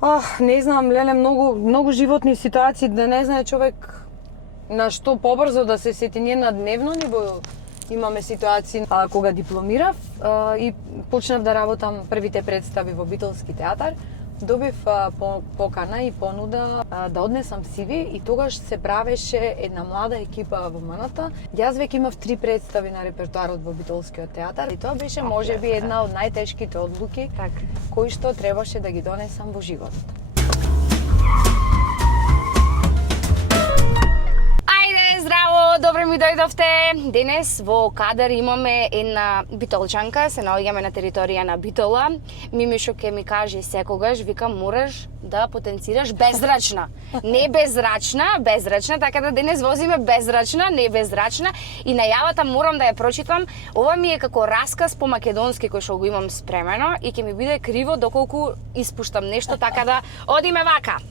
Не знам, Леле, многу животни ситуации да не знае човек на што побрзо да се сети. Ние на дневно ниво имаме ситуации кога дипломирав и почнав да работам првите представи во Битолски театар. Добив покана и понуда да однесам CV и тогаш се правеше една млада екипа во МНТ. Јас веќе имав 3 представи на репертоарот во Битолскиот театар и тоа беше можеби една од најтешките одлуки кои што требаше да ги донесам во животот. Здраво, добро ми дојдовте. Денес во кадар имаме една битолчанка, се наоѓаме на територија на Битола. Мимишо ке ми каже секогаш, вика, мораш да потенцираш беззрачна. Не беззрачна, беззрачна, така да денес возиме беззрачна, не беззрачна. И најавата морам да ја прочитам. Ова ми е како расказ по македонски кој што го имам спремено и ќе ми биде криво доколку испуштам нешто, така да одиме вака.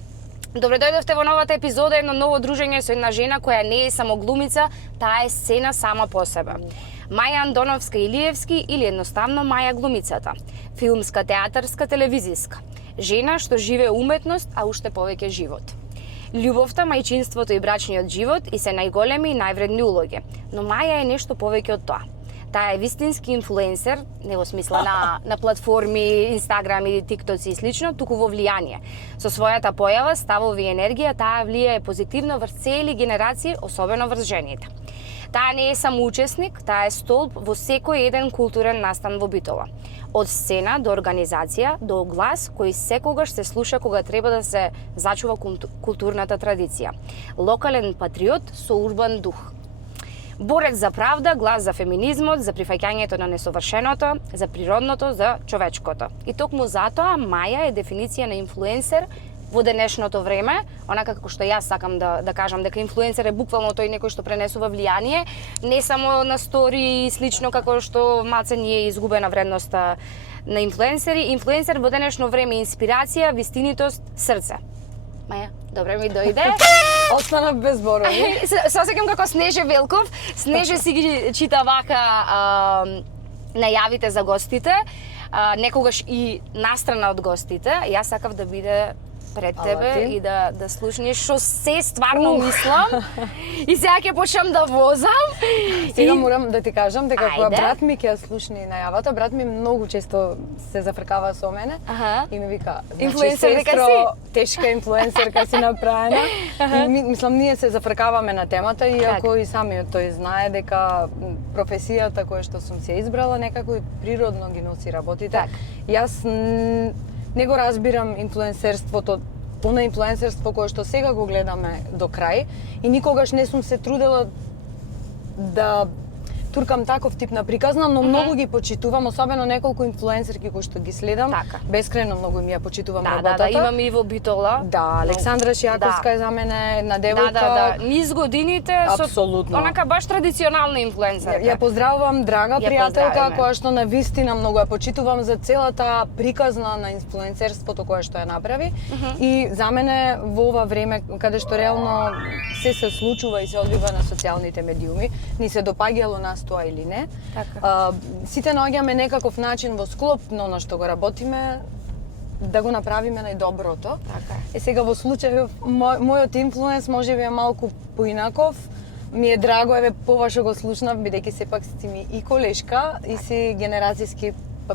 Добре дојдовте во новата епизода, едно ново дружење со една жена која не е само глумица, таа е сцена сама по себе. Маја Андоновска Илиевски или едноставно Маја глумицата. Филмска, театарска, телевизиска. Жена што живее уметност, а уште повеќе живот. Љубовта, мајчинството и брачниот живот и се најголеми и највредни улоги. Но Маја е нешто повеќе од тоа. Таа е вистински инфлуенсер, не во смисла на платформи, Инстаграм или тиктоци и слично, туку во влијание. Со својата појава, ставови и енергија, таа влијае позитивно врз цели генерации, особено врз жените. Таа не е само учесник, таа е столб во секој еден културен настан во Битола. Од сцена до организација, до глас кој секогаш се слуша кога треба да се зачува културната традиција. Локален патриот со урбан дух. Борец за правда, глас за феминизмот, за прифаќањето на несовршеното, за природното, за човечкото. И токму затоа Маја е дефиниција на инфлуенсер во денешното време, онака како што јас сакам да кажам дека инфлуенсер е буквално тој некој што пренесува влијание, не само на стори и слично како што маце ни е изгубена вредноста на инфлуенсери. Инфлуенсер во денешно време е инспирација, вистинитост, срце. Маја, добре ми дојде. Остана без зборови. Се осеќам како Снеже Велков. Снеже си ги чита вака најавите за гостите, некогаш и настрана од гостите. Јас сакав да биде пред тебе и да слушнеш што се стварно мислам. И сега ќе почнам да возам. Сега морам да ти кажам дека кога брат ми ќе слушни најавата, брат ми многу често се зафркава со мене и ми вика, инфлуенсер дека си, тешка инфлуенсерка си направена. Мислам, ние се зафркаваме на темата, иако и самиот тој знае дека професијата која што сум се избрала некако и природно ги носи работите. Јас не го разбирам инфлуенсерството, она инфлуенсерство кое што сега го гледаме до крај и никогаш не сум се трудела да туркам таков тип на приказна, но многу ги почитувам, особено неколку инфлуенсерки кои што ги следам. Бескрајно многу им ја почитувам работата. Да, имам и во Битола. Да, Александра Шијаковска е за мене една девојка. Низ годините со онака баш традиционална инфлуенсерка. Ја поздравувам, драга пријателка, која што на вистина многу ја почитувам за целата приказна на инфлуенсерството која што ја направи. И за мене во ова време каде што реално се случува и се одвива на социјалните медиуми, ни се допаѓало нас тоа или не. Сите наоѓаме некаков начин во склоп на она што го работиме да го направиме најдоброто. Сега во случајов мојот инфлуенс можеби е малку поинаков. Ми е драго, еве поваше го слушнав бидејќи сепак си ми и колешка и си генерацијски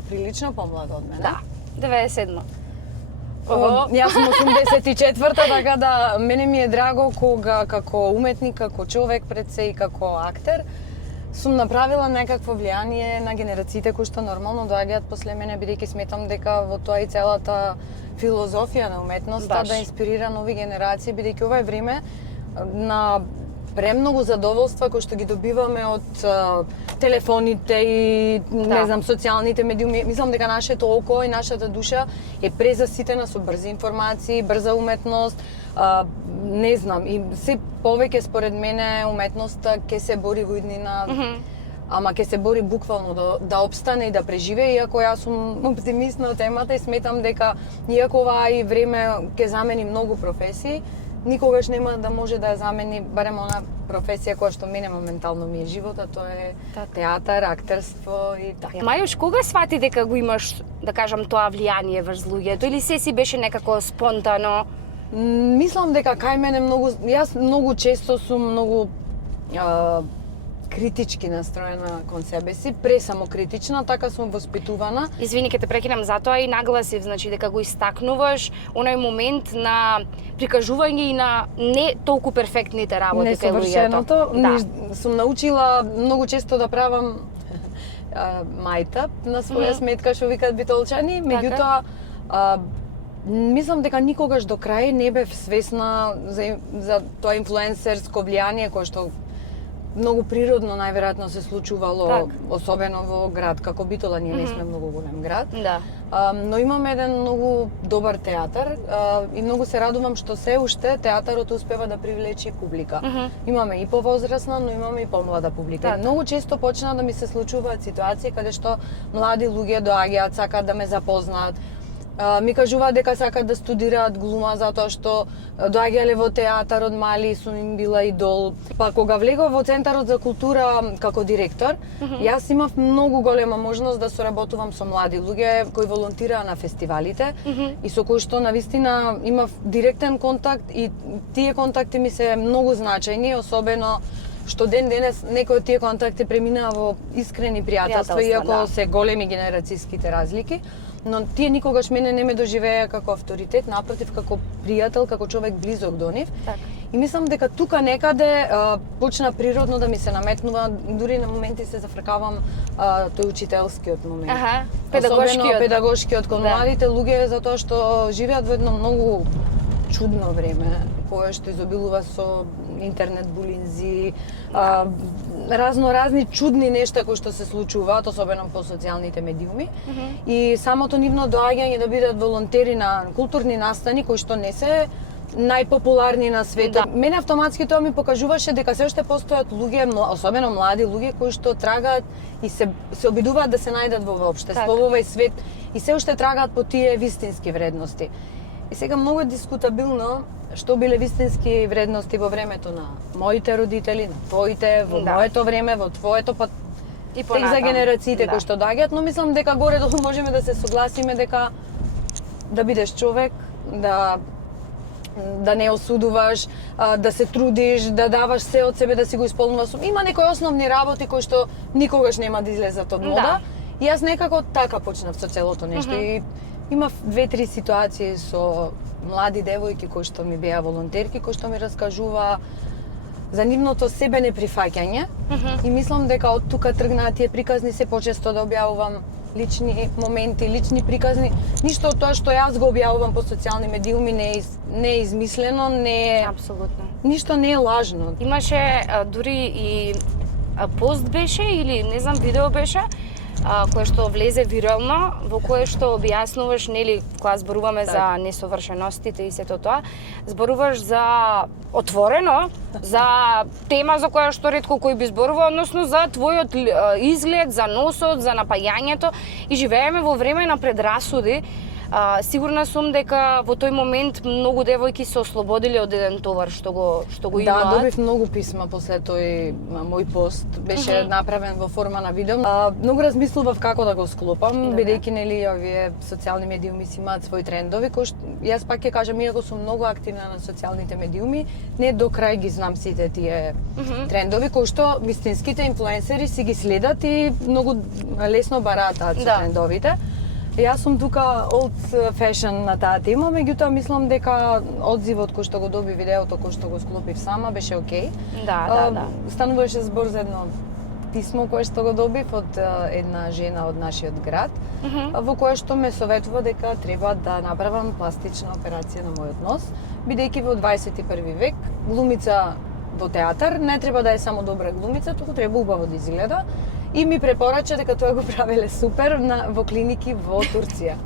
прилично помлада од мене. Да, 97. Јас сум 84-та, така да мене ми е драго кога како уметник, како човек пред се и како актер сум направила некакво влијание на генерациите кои што нормално доаѓаат после мене, бидејќи сметам дека во тоа и целата филозофија на уметноста да инспирира нови генерации, бидејќи ова е време на премногу задоволства кои што ги добиваме од телефоните и не знам социјалните медиуми. Мислам дека нашето око и нашата душа е презаситена со брзи информации, брза уметност, не знам, и се повеќе според мене уметноста ќе се бори во иднина, ама ќе се бори буквално да опстане и да преживее, иако јас сум оптимист на темата и сметам дека иако ова и време ќе замени многу професии, никогаш нема да може да ја замени барем она професија која што мене моментално ми е живот, а тоа е театар, актерство и така. Мајош, кога свати дека го имаш, да кажам, тоа влијание врз луѓето или се си беше некако спонтано? Мислам дека кај мене јас многу често сум многу критички настроена кон себе си, пресамокритична, така сум воспитувана. Извини, ке те прекинам, затоа и нагласив, значи дека го истакнуваш онај момент на прикажување и на не толку перфектните работи кај луѓето. Сум научила многу често да правам мајтап на своја сметка, што викаат битолчани, меѓутоа мислам дека никогаш до крај не бев свесна за тоа инфлуенсерско влијание кое што многу природно најверојатно се случувало, особено во град како Битола, ние не сме многу голем град. Но имаме еден многу добар театар и многу се радувам што се уште театарот успева да привлечи публика. Имаме и повозрасна, но имаме и помлада публика. Многу често почна да ми се случуваат ситуации каде што млади луѓе доаѓаат, сакаат да ме запознаат, ми кажуваат дека сакаат да студираат глума затоа што доаѓале во театар од мали и сум им била идол. Па кога влегов во Центарот за култура како директор, јас имав многу голема можност да соработувам со млади луѓе кои волонтираа на фестивалите и со кои што навистина имав директен контакт и тие контакти ми се многу значајни, особено што ден денес некои од тие контакти преминаа во искрени пријателства, иако се големи генерацијските разлики. Но тие никогаш мене не ме доживеа како авторитет, напротив, како пријател, како човек близок до нив. И мислам дека тука некаде почна природно да ми се наметнува, дури на моменти се зафркавам тој учителскиот момент. Особено педагошкиот кон младите луѓе, затоа што живеат во едно многу чудно време, кое што изобилува со интернет булинзи, разни чудни нешта кои што се случуваат, особено по социјалните медиуми. И самото нивно доаѓање да бидат волонтери на културни настани кои што не се најпопуларни на светот. Мене автоматски тоа ми покажуваше дека се уште постојат луѓе, особено млади луѓе кои што трагаат и се обидуваат да се најдат во општество, во овој свет и се уште трагаат по тие вистински вредности. И сега многу е дискутабилно што биле вистински вредности во времето на моите родители, на твоите, во моето време, во твоето, па и тек за генерациите кои што доаѓаат, но мислам дека горе-долу можеме да се согласиме дека да бидеш човек, да не осудуваш, да се трудиш, да даваш се од себе, да си го исполнуваш. Има некои основни работи кои што никогаш нема да излезат од мода. И јас некако така почнав со целото нешто. И имав 2-3 ситуации со млади девојки кои што ми беа волонтерки, кои што ми раскажува за нивното себе неприфаќање. И мислам дека од тука тргнаа тие приказни, се почесто да објавувам лични моменти, лични приказни. Ништо од тоа што јас го објавувам по социјални медиуми не е измислено, не е... Апсолутно. Ништо не е лажно. Имаше дури и пост беше или не знам видео беше кое што влезе вирално, во кое што објаснуваш, нели, кога зборуваме за несовршеностите и сето тоа, зборуваш за отворено, за тема за која што ретко кој би зборува, односно за твојот изглед, за носот, за напајањето и живееме во време на предрасуди. Сигурна сум дека во тој момент многу девојки се ослободиле од еден товар што го имаат. Да, добив многу писма после тој мој пост. Беше направен во форма на видео. Многу размислував како да го склопам, бидејќи нели овие социјални медиуми си имаат своји трендови, кои што јас пак ќе кажам, иако сум многу активна на социјалните медиуми, не до крај ги знам сите тие трендови кои што вистинските инфлуенсери си ги следат и многу лесно бараат со трендовите. Јас сум тука old fashion на таа тема, меѓутоа мислам дека одзивот кој што го доби видеото кој што го склопив сама беше окей. Да. Стануваше збор за едно писмо кое што го добив од една жена од нашиот град, во кое што ме советува дека треба да направам пластична операција на мојот нос, бидејќи во 21 век глумица во театар не треба да е само добра глумица, туку треба убаво да изгледа. И ми препорача дека тоа го правеле супер во клиники во Турција.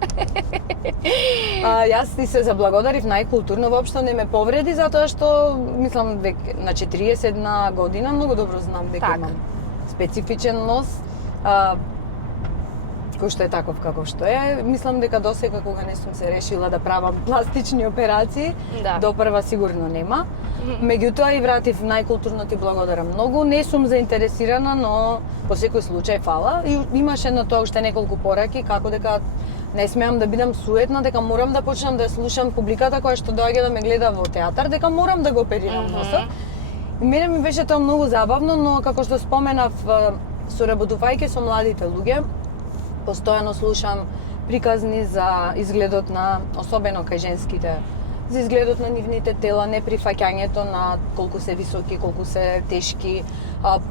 Јас и се заблагодарив најкултурно, воопшто не ме повреди, затоа што, мислам, на 41 година многу добро знам дека имам специфичен нос. кој што е таков каков што е. Мислам дека досега кога не сум се решила да правам пластични операции, Да. до прва сигурно нема. Меѓутоа и вратив најкултурно ти благодарам многу. Не сум заинтересирана, но по секој случај фала. И имаше на тоа уште неколку пораки како дека не смеам да бидам суетна, дека морам да почнам да слушам публиката која што доаѓа да ме гледа во театар, дека морам да го оперирам носот. И мене ми беше тоа многу забавно, но како што споменав, соработувајќи со младите луѓе, постојано слушам приказни за изгледот на, особено кај женските, за изгледот на нивните тела, неприфаќањето на колку се високи, колку се тешки,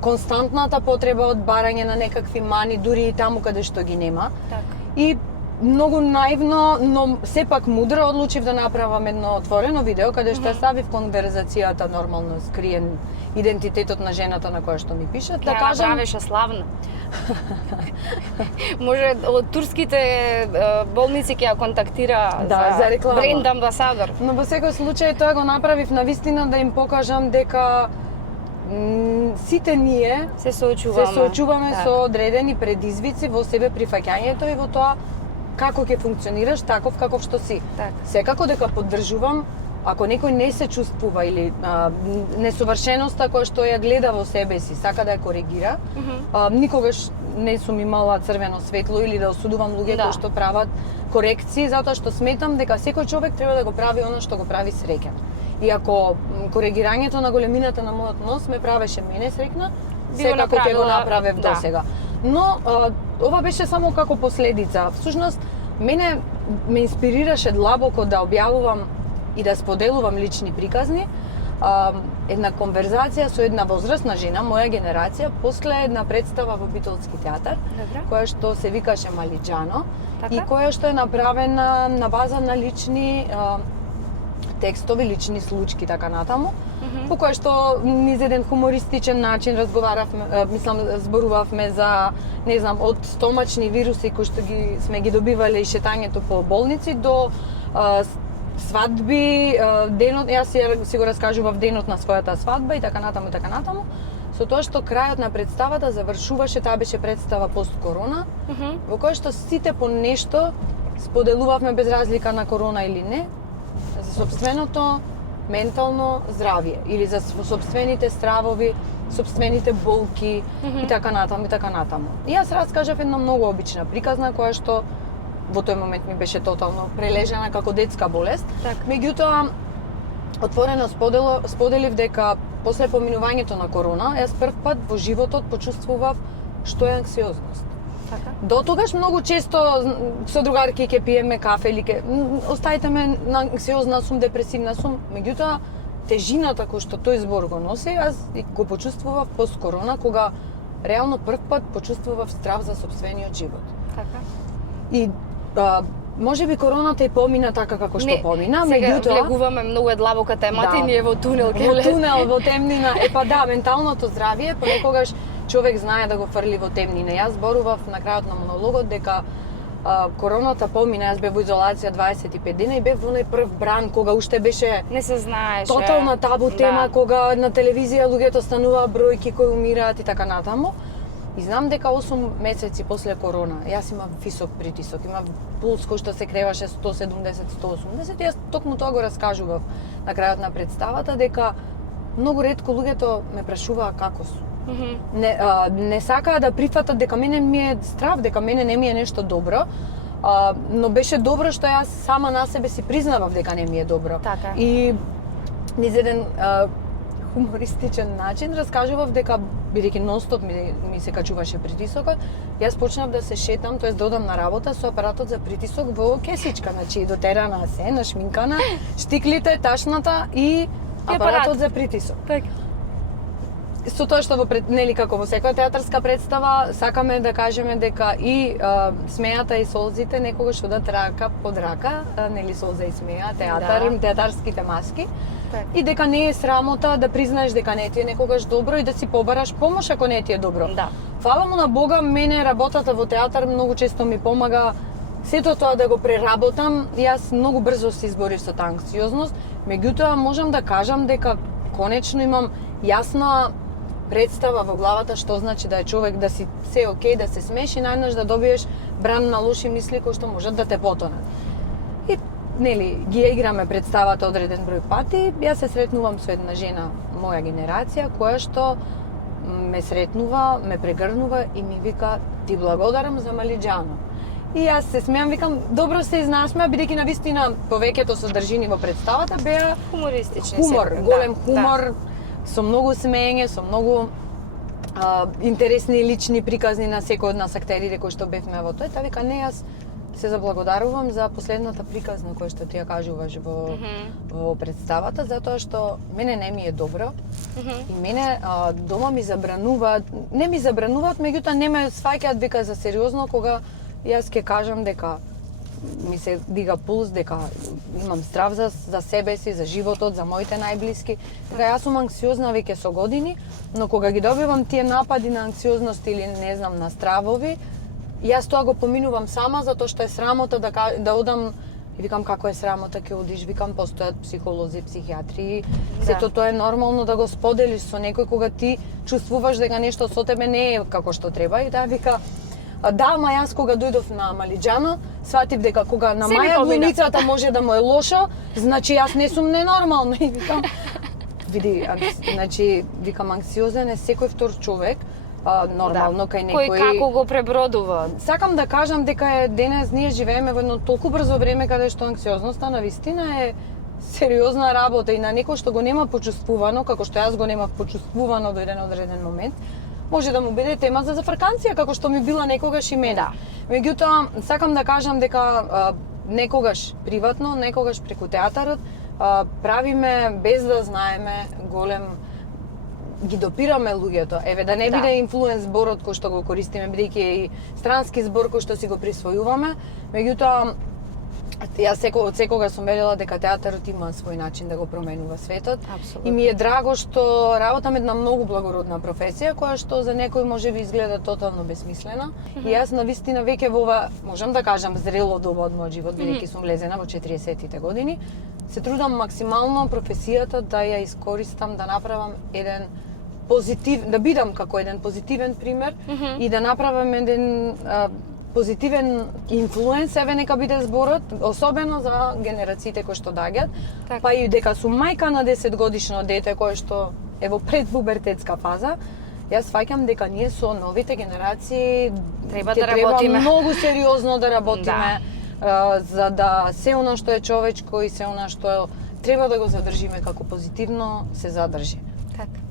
константната потреба од барање на некакви мани, дури и таму каде што ги нема. Така. И многу наивно, но сепак мудро одлучив да направам едно отворено видео каде што ја ставив конверзацијата нормално скриен идентитетот на жената на која што ми пишат, да Ја кажам направиша славно. Може од турските болници ќе ја контактира за реклама. бренд амбасадор. Но во секој случај тоа го направив на вистина да им покажам дека сите ние Се соочуваме. се соочуваме Така. со одредени предизвици во себе прифаќањето и во тоа како ќе функционираш таков каков што си. Така. Секако дека поддржувам, ако некој не се чувствува или несовршеноста која што ја гледа во себе си, сака да ја коригира, никогаш не сум имала црвено светло или да осудувам луѓе Да. кои што прават корекции, затоа што сметам дека секој човек треба да го прави она што го прави среќен. И ако коригирањето на големината на мојот нос ме правеше мене среќна, Би го секако ќе го направила, направев да. досега. Но ова беше само како последица. Всушност, мене ме инспирираше длабоко да објавувам и да споделувам лични приказни. Една конверзација со една возрастна жена, моја генерација, после една представа во Битолски театар, Добро. која што се викаше Малиџано, Така. и која што е направена на база на лични текстови, лични случки, така натаму, по кој што низ еден хумористичен начин разговаравме, зборувавме за, не знам, од стомачни вируси кои што сме ги добивале и шетањето по болници до свадби, денот, јас си го раскажував денот на својата свадба и така натаму, со тоа што крајот на представата завршуваше, таа беше представа пост-корона, во која што сите по нешто споделувавме без разлика на корона или не, за собственото ментално здравје или за собствените стравови, собствените болки и така натаму, и така натаму. И јас раскажав една многу обична приказна која што во тој момент ми беше тотално прележана како детска болест. Така. Меѓутоа, отворено споделив дека после поминувањето на корона, јас прв пат во животот почувствував што е анксиозност. Така. До тогаш многу често со другарки ќе пиеме кафе или оставите ме на анксиозна сум, депресивна сум, меѓутоа тежината кој што тој збор го носи, јас го почувствував пост корона кога реално прв пат почувствував страв за собствениот живот. Така. И може би короната и помина така како што помина, сега меѓутоа влегуваме многу е длабока темата Да. и ние во тунел во ке тунел, во темнина, па менталното здравје понекогаш човек знае да го фрли во темнина. Јас зборував на крајот на монологот дека короната помина, јас бев во изолација 25 дена и бев во оној прв бран кога уште беше не се знаеше. тотална табу тема, Да. кога на телевизија луѓето станува бројки кои умираат и така натаму. И знам дека 8 месеци после корона, јас имав висок притисок, имав пулс кој што се креваше 170-180 и јас токму тоа го раскажував на крајот на представата, дека многу ретко луѓето ме прашуваа како сум. Не сакаа да прифатат дека мене ми е страв, дека мене не ми е нешто добро, но беше добро што јас сама на себе си признавав дека не ми е добро. Така. И низ еден хумористичен начин раскажував дека бидејќи нонстоп ми се качуваше притисокот, јас почнав да се шетам, тоест да одам на работа со апаратот за притисок во кесичка, значи дотерана се, нашминкана, штиклите, ташната и апаратот за притисок. Така. Со тоа што нели како во секоја театарска представа сакаме да кажеме дека и смејата и солзите некогаш одат рака под рака, нели солза и смеја, театар, Да. театарските маски. Така. И дека не е срамота да признаеш дека не ти е некогаш добро и да си побараш помош ако не ти е добро. Да. Фала му на Бога, мене работата во театар многу често ми помага сето тоа да го преработам. Јас многу брзо се изборив со таа анксиозност, меѓутоа можам да кажам дека конечно имам јасна представа во главата што значи да е човек, да си се окей, да се смееш и најнаш да добиеш бран на лоши мисли кои што можат да те потонат. И нели, ги играме представата одреден број пати. Јас се сретнувам со една жена моја генерација која што ме сретнува, ме прегрнува и ми вика ти благодарам за Малиџано. И јас се смеам, викам добро се изнасмеа бидејќи навистина повеќето содржини во представата беа Хумористични. хумор, секој, голем хумор, со многу смеење, со многу интересни и лични приказни на секој од нас актерите кои што бевме во тој. Та вика не, јас се заблагодарувам за последната приказна која што ти ја кажуваш во представата, затоа што мене не ми е добро и мене дома ми забрануваат, не ми забрануваат, меѓутоа не ме сваќаат вика за сериозно кога јас ќе кажам дека ми се дига пулс, дека имам страв за себе си, за животот, за моите најблиски. Дека јас сум анксиозна веќе со години, но кога ги добивам тие напади на анксиозност или не знам на стравови, јас тоа го поминувам сама затоа што е срамота да одам и викам како е срамота ќе одиш, викам постојат психолози, психијатри, сето тоа е нормално да го споделиш со некој кога ти чувствуваш дека нешто со тебе не е како што треба и таа вика да, ама јас кога дојдов на Малиџано, сватив дека кога на маја глумицата може да му е лошо, значи јас не сум ненормална и викам види, значи викам анксиозен е секој втор човек, нормално кај некој кој како го пребродува. Сакам да кажам дека е денес ние живееме во едно толку брзо време каде што анксиозноста навистина е сериозна работа и на некој што го нема почувствувано, како што јас го немав почувствувано до еден одреден момент, може да му биде тема за зафрканција, како што ми била некогаш и мене. Меѓутоа, сакам да кажам дека некогаш приватно, некогаш преку театарот, правиме без да знаеме голем ги допираме луѓето. Еве да не биде инфлуенс зборот кој што го користиме, бидејќи е и странски збор кој што си го присвојуваме, меѓутоа јас секогаш сум велела дека театарот има свој начин да го променува светот. Апсолутно. И ми е драго што работам една многу благородна професија која што за некој може би изгледа тотално бесмислена. И јас навистина веќе во ова, можам да кажам, зрело доба од мојот живот, бидејќи сум влезена во 40-тите години, се трудам максимално професијата да ја искористам, да направам еден да бидам како еден позитивен пример и да направам еден позитивен инфлуенс, еве нека биде зборот, особено за генерациите кои што доаѓаат, па и дека сум мајка на 10 годишно дете кое што е во предпубертетска фаза. Јас фаќам дека ние со новите генерации треба да работиме многу сериозно да работиме за да се она што е човечко и се она што треба да го задржиме како позитивно се задржи. Така.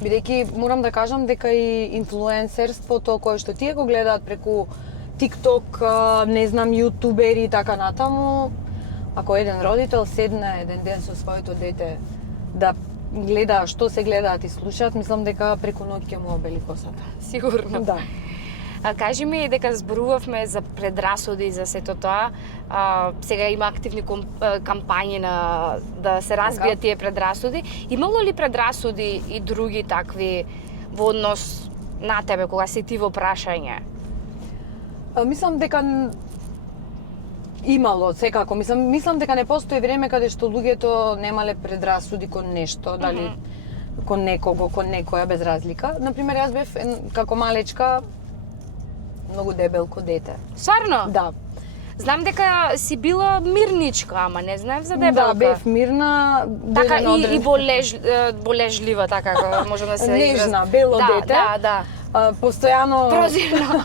Бидејќи морам да кажам дека и инфлуенсерството кое што тие го гледаат преку TikTok, не знам, јутубери и така натаму, ако еден родител седне еден ден со своето дете да гледа што се гледаат и слушаат, мислам дека преку ноќ ќе му обели косата. Сигурно. Да. Кажи ми дека зборувавме за предрасуди за сето тоа. Сега има активни кампањи на да се разбијат тие предрасуди. Имало ли предрасуди и други такви во однос на тебе кога си ти во прашање? Мислам дека имало, секако. Мислам дека не постои време каде што луѓето немале предрасуди кон нешто, дали кон некого, кон некоја, без разлика. Например, јас бев како малечка многу дебелко дете. Стварно? Да. Знам дека си била мирничка, ама не знаев за дебелка. Да, бев мирна. Така и болежлива, така може да се нежна, бело дете. Да. Постојано прозирно.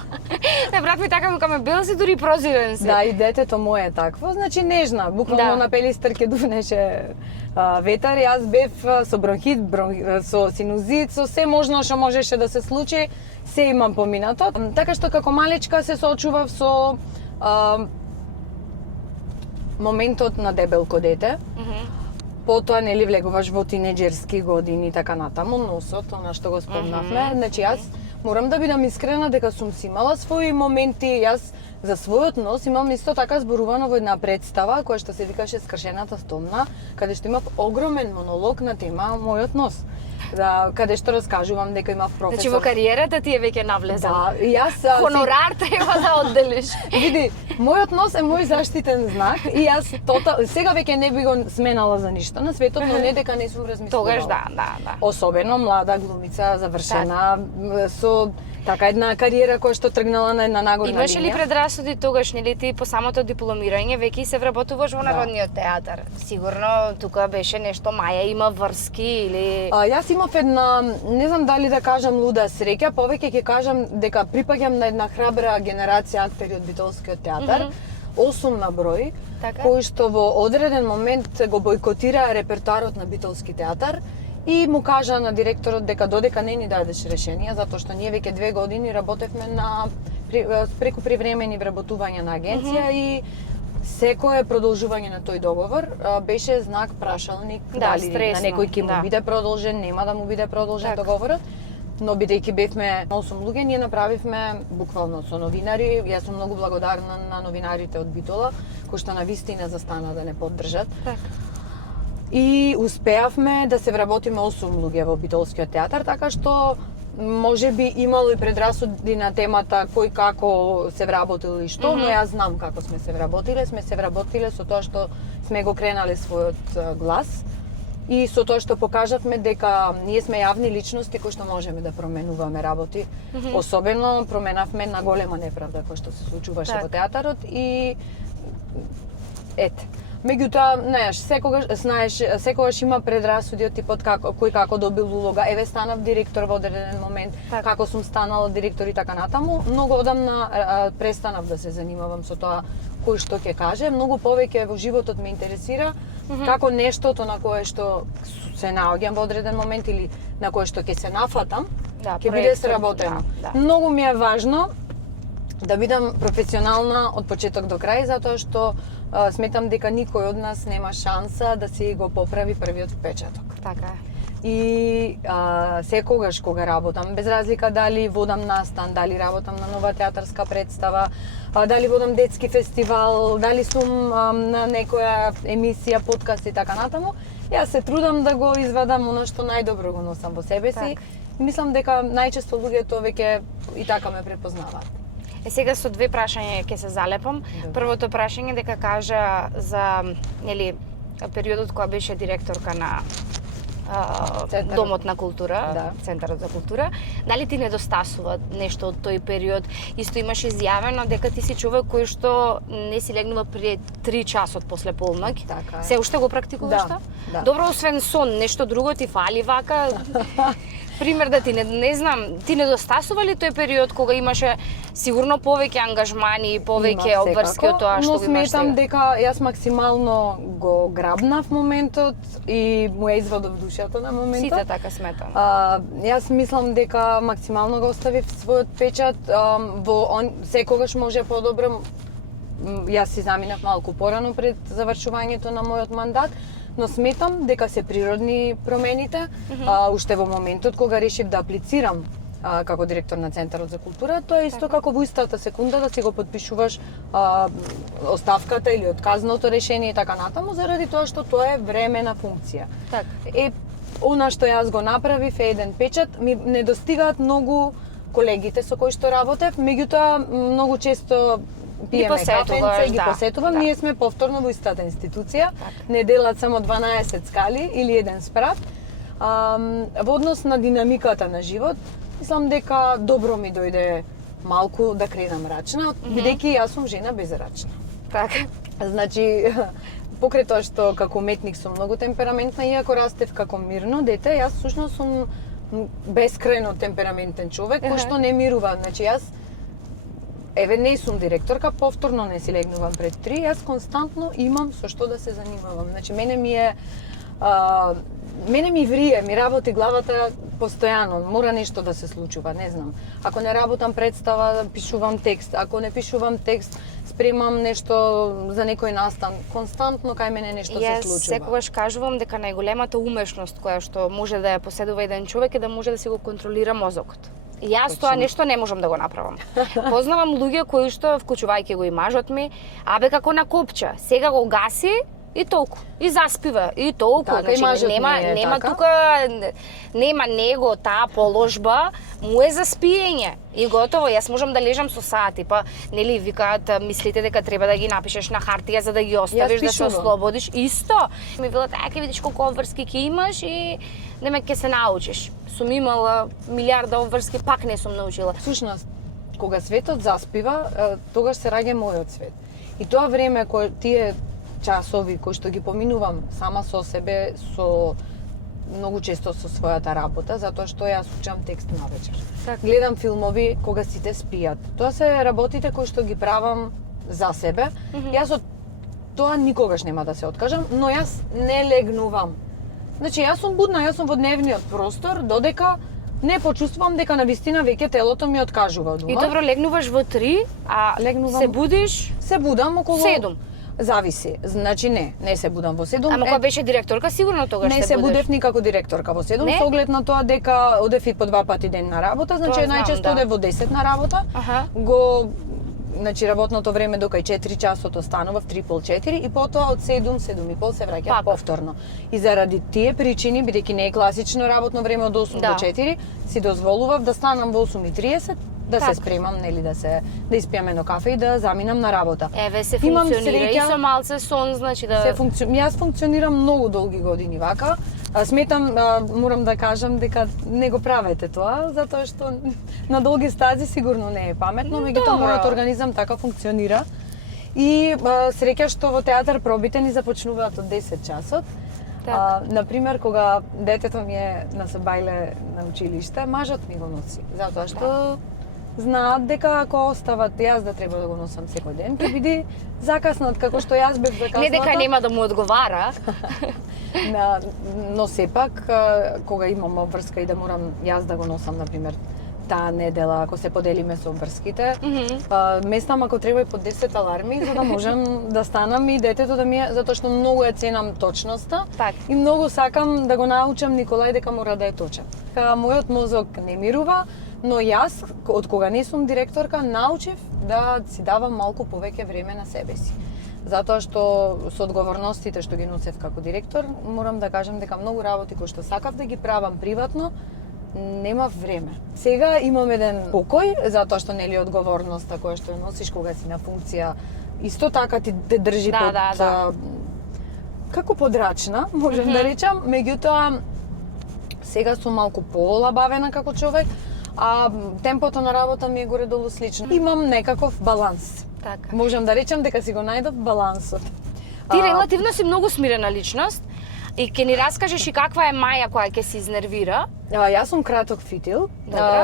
Не, брат ми така ме бел си дури прозирен си. Да, и детето мое е такво, значи нежна. Буквално на пелистер ке дувнеше ветар. Јас бев со бронхит, со синузит, со се можно што можеше да се случи, се имам поминато. Така што како малечка се соочував со моментот на дебелко дете. Потоа нели влегуваш во тинеџерски години и така натаму, носот, она што го спомнавме. Значи јас морам да бидам искрена дека сум си имала своји моменти, јас за својот нос имам исто така зборувано во една представа која што се викаше Скршената стомна, каде што имав огромен монолог на тема мојот нос. Да, каде што раскажувам дека имав професор. Значи во кариерата ти е веќе навлезен. Да, јас хонорар треба да одделиш. Види, Мојот нос е мој заштитен знак и јас сега веќе не би го сменала за ништо на светот, но не дека не сум размислувала. Тогаш да. Особено млада глумица, завршена со така една кариера која што тргнала на една нагорна линија. Имаше ли предрасуди тогаш, нели ти по самото дипломирање веќе се вработуваш во Народниот театар? Сигурно тука беше нешто Маја има врски или Јас имав една, не знам дали да кажам луда среќа, повеќе ќе кажам дека припаѓам на една храбра генерација актери од Битолскиот театар, 8 на број, кои што во одреден момент го бойкотираа репертоарот на Битолски театар и му кажа на директорот дека додека не ни дадеш решение, затоа што ние веќе 2 години работевме на преку привремени вработувања на агенција и секое продолжување на тој договор беше знак прашалник дали стресно, на некој ќе му биде продолжен, нема да му биде продолжен договорот. Но бидејќи бевме 8 луѓе, ние направивме буквално со новинари. Јас сум многу благодарна на новинарите од Битола, кои што навистина застана да не поддржат. И успеавме да се вработиме 8 луѓе во Битолскиот театар, така што може би имало и предрасуди на темата кој како се вработил и што, но јас знам како сме се вработиле. Сме се вработиле со тоа што сме го кренале својот глас и со тоа што покажавме дека ние сме јавни личности кои што можеме да променуваме работи. Особено променавме на голема неправда која што се случуваше во театарот и меѓутоа, секогаш има предрасуди од типот кој како добил улога. Еве станав директор во одреден момент, како сум станала директор и така натаму. Многу одамна престанав да се занимавам со тоа кој што ќе каже. Многу повеќе во животот ме интересира како нештото на кое што се наоѓам во одреден момент или на кое што ќе се нафатам, ќе биде сработено. Многу ми е важно да бидам професионална од почеток до крај, затоа што сметам дека никој од нас нема шанса да си го поправи првиот впечаток. Така е. И секогаш кога работам, без разлика дали водам настан, дали работам на нова театарска представа, дали водам детски фестивал, дали сум на некоја емисија, подкаст и така натаму, јас се трудам да го извадам оно што најдобро го носам во себе си. Мислам дека најчесто луѓето веќе и така ме препознаваат. Сега со две прашања ќе се залепам. Првото прашање дека кажа за периодот кога беше директорка на Домот на култура, Центарот за култура. Дали ти недостасува нешто од тој период? Исто имаш изјавено дека ти си човек кој што не си легнува пред 3 часот после полноќ. Се уште го практикуваш тоа? Добро, освен сон, нешто друго ти фали вака? Пример да ти не знам, ти недостасува ли тој период кога имаше сигурно повеќе ангажмани и повеќе обврски од тоа што го имаш сега? Но сметам дека јас максимално го грабнав моментот и му ја извадов душата на моментот. Сите така сметам. Јас мислам дека максимално го оставив својот печат, секогаш може подобро. Јас си заминав малку порано пред завршувањето на мојот мандат, но сметам дека се природни промените. Уште во моментот кога решив да аплицирам како директор на Центарот за култура, тоа е исто како во истата секунда да си го подпишуваш оставката или отказното решение и така натаму, заради тоа што тоа е времена функција. Она што јас го направив е еден печат, ми недостигаат многу колегите со кои што работев, меѓутоа многу често пиеме кафенце и ги посетувам. Ние сме повторно во истата институција, не делат само 12 скали или еден спрат. Во однос на динамиката на живот, мислам дека добро ми дојде малку да кренам рачна, бидејќи јас сум жена безрачна. Така. Значи, покрај тоа што како уметник сум многу темпераментна, иако растев како мирно дете, јас всушност сум бескрајно темпераментен човек кој што не мирува. Значи јас не сум директорка, повторно не си легнувам пред 3, јас константно имам со што да се занимавам. Значи мене ми врие, ми работи главата постојано, мора нешто да се случува, не знам. Ако не работам представа, пишувам текст, ако не пишувам текст, спремам нешто за некој настан, константно кај мене нешто се случува. Јас секогаш кажувам дека најголемата умешност која што може да ја поседува еден човек е да може да си го контролира мозокот. Јас тоа нешто не можам да го направам. Познавам луѓе кои што, вклучувајќи го и мажот ми, како на копча, сега го гаси, И толку. И заспива. И толку. Така, и мажот нема не е нема така. тука нема него таа положба, му е за спиење. И готово, јас можам да лежам со сати, па нели викаат мислите дека треба да ги напишеш на хартија за да ги оставиш да се пишувам. ослободиш. Исто. Ми велат, ќе видиш колку обврски ќе имаш и демек ќе се научиш. Сум имала милиарда обврски, пак не сум научила. Всушност, кога светот заспива, тогаш се раѓа мојот свет. И тоа време кое тие часови кои што ги поминувам сама со себе, со многу често со својата работа, затоа што јас учам текст навечер. Така. Гледам филмови кога сите спијат. Тоа се работите кои што ги правам за себе. Јас од тоа никогаш нема да се откажам, но јас не легнувам. Значи, јас сум будна, јас сум во дневниот простор, додека не почувствувам дека навистина веќе телото ми откажува од ума. И добро, легнуваш во 3, а Легнувам. се будиш Се будам околу 7. Зависи. Значи не се будам во 7. Ама кога беше директорка, сигурно тогаш Не се будев никако директорка во 7, Не? со оглед на тоа дека одев и по 2 пати ден на работа, значи Тоа знам, најчесто да. одев во 10 на работа. Аха. Значи работното време до кај 4 часот останував 3,5-4 и потоа од 7-7,5 се враќав Пака. повторно. И заради тие причини, бидејќи не е класично работно време од 8 Да. до 4, си дозволував да станам во 8:30, да Така. се спремам, нели, да испијам едно кафе и да заминам на работа. Еве се Имам функционира и среќа- со малце сон, значи да Јас функционирам многу долги години вака. Сметам, морам да кажам дека не го правете тоа, затоа што на долги стази сигурно не е паметно, меѓутоа добро. мојот организам така функционира. И среќа што во театар пробите ни започнуваат од 10 часот. Така. Например, кога детето ми е на Сабајле на училиште, мажот ми го носи, затоа што знаат дека ако остават јас да треба да го носам секој ден, ќе биде закаснат како што јас бев закасната. не дека нема да му одговара. Но сепак, кога имам обврска и да морам јас да го носам, например, таа недела, ако се поделиме со обврските, местам ако треба и по 10 аларми, за да можам да станам и детето да ми е, затоа што многу ја ценам точноста Так. и многу сакам да го научам Николај дека мора да е точен. Мојот мозок не мирува, но јас, од кога не сум директорка, научив да си давам малку повеќе време на себе си. Затоа што со одговорностите што ги носев како директор, морам да кажам дека многу работи кои што сакав да ги правам приватно, нема време. Сега имам еден покој, затоа што нели одговорноста која што ја носиш кога си на функција, исто така ти те држи под како подрачна, можем да речам, меѓутоа сега сум малку полабавена како човек, а темпото на работа ми е горе-долу слично. Имам некаков баланс. Така. Можам да речам дека си го најдов балансот. Ти релативно си многу смирена личност и ќе ни раскажеш и каква е Маја која ќе се изнервира. Јас сум краток фитил.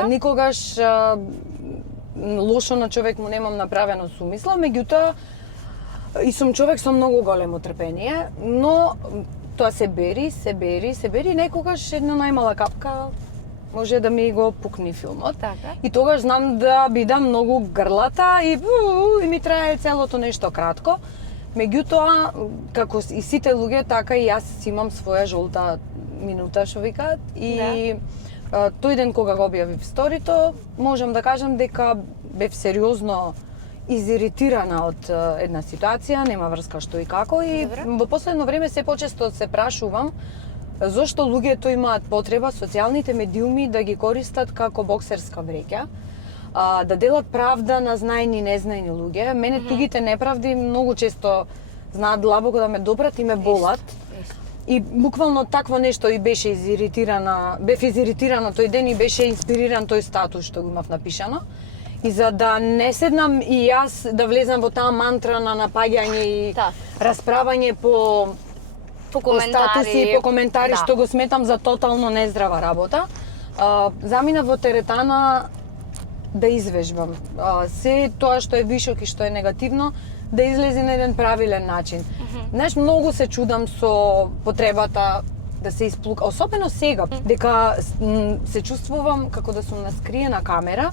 Никогаш лошо на човек му немам направено со умисла, меѓутоа и сум човек со многу големо трпение, но тоа се бери, некогаш една најмала капка може да ми го пукни филмот. Така. И тогаш знам да бидам многу грлата и ми трае целото нешто кратко. Меѓутоа, како и сите луѓе, така и јас имам своја жолта минута, што викаат. И тој ден кога го објавив сторито, можам да кажам дека бев сериозно изиритирана од една ситуација, нема врска што и како. И во последно време се почесто се прашувам зошто луѓето имаат потреба социјалните медиуми да ги користат како боксерска вреќа, да делат правда на знаени и незнаени луѓе. Мене тугите неправди многу често знаат длабоко да ме допрат и ме болат. И буквално такво нешто и беше бев изиритирана тој ден и беше инспириран тој статус што го имав напишано. И за да не седнам и јас да влезам во таа мантра на напаѓање и расправање по статуси и по коментари, што го сметам за тотално нездрава работа, замина во теретана да извежбам. Се тоа што е вишок и што е негативно, да излезе на еден правилен начин. Знаеш, многу се чудам со потребата да се исплука, особено сега, дека се чувствувам како да сум на скриена камера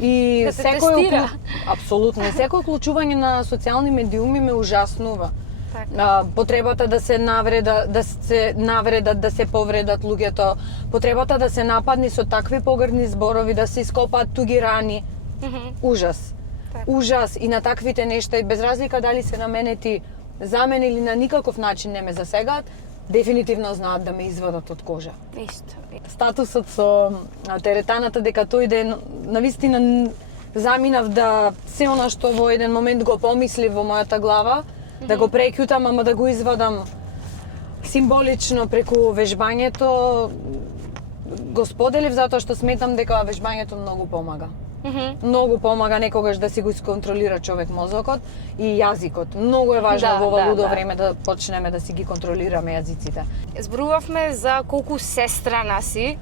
и да се тестира. Апсолутно, секој уклучување на социјални медиуми ме ужаснува. Така. Потребата да се навредат, да се повредат луѓето, потребата да се нападни со такви погрдни зборови, да се ископаат туги рани. Ужас. Так. Ужас и на таквите нешта и без разлика дали се наменети за мене или на никаков начин не ме засегаат, дефинитивно знаат да ме извадат од кожа. Исто. Статусот со теретаната дека тој ден навистина заминав да се она што во еден момент го помислив во мојата глава, да го прекјутам, ама да го извадам символично преку вежбањето, го споделив затоа што сметам дека вежбањето многу помага. Многу помага некогаш да си го исконтролира човек мозокот и јазикот. Многу е важно во ова лудо време да почнеме да си ги контролираме јазиците. Зборувавме за колку сестрана си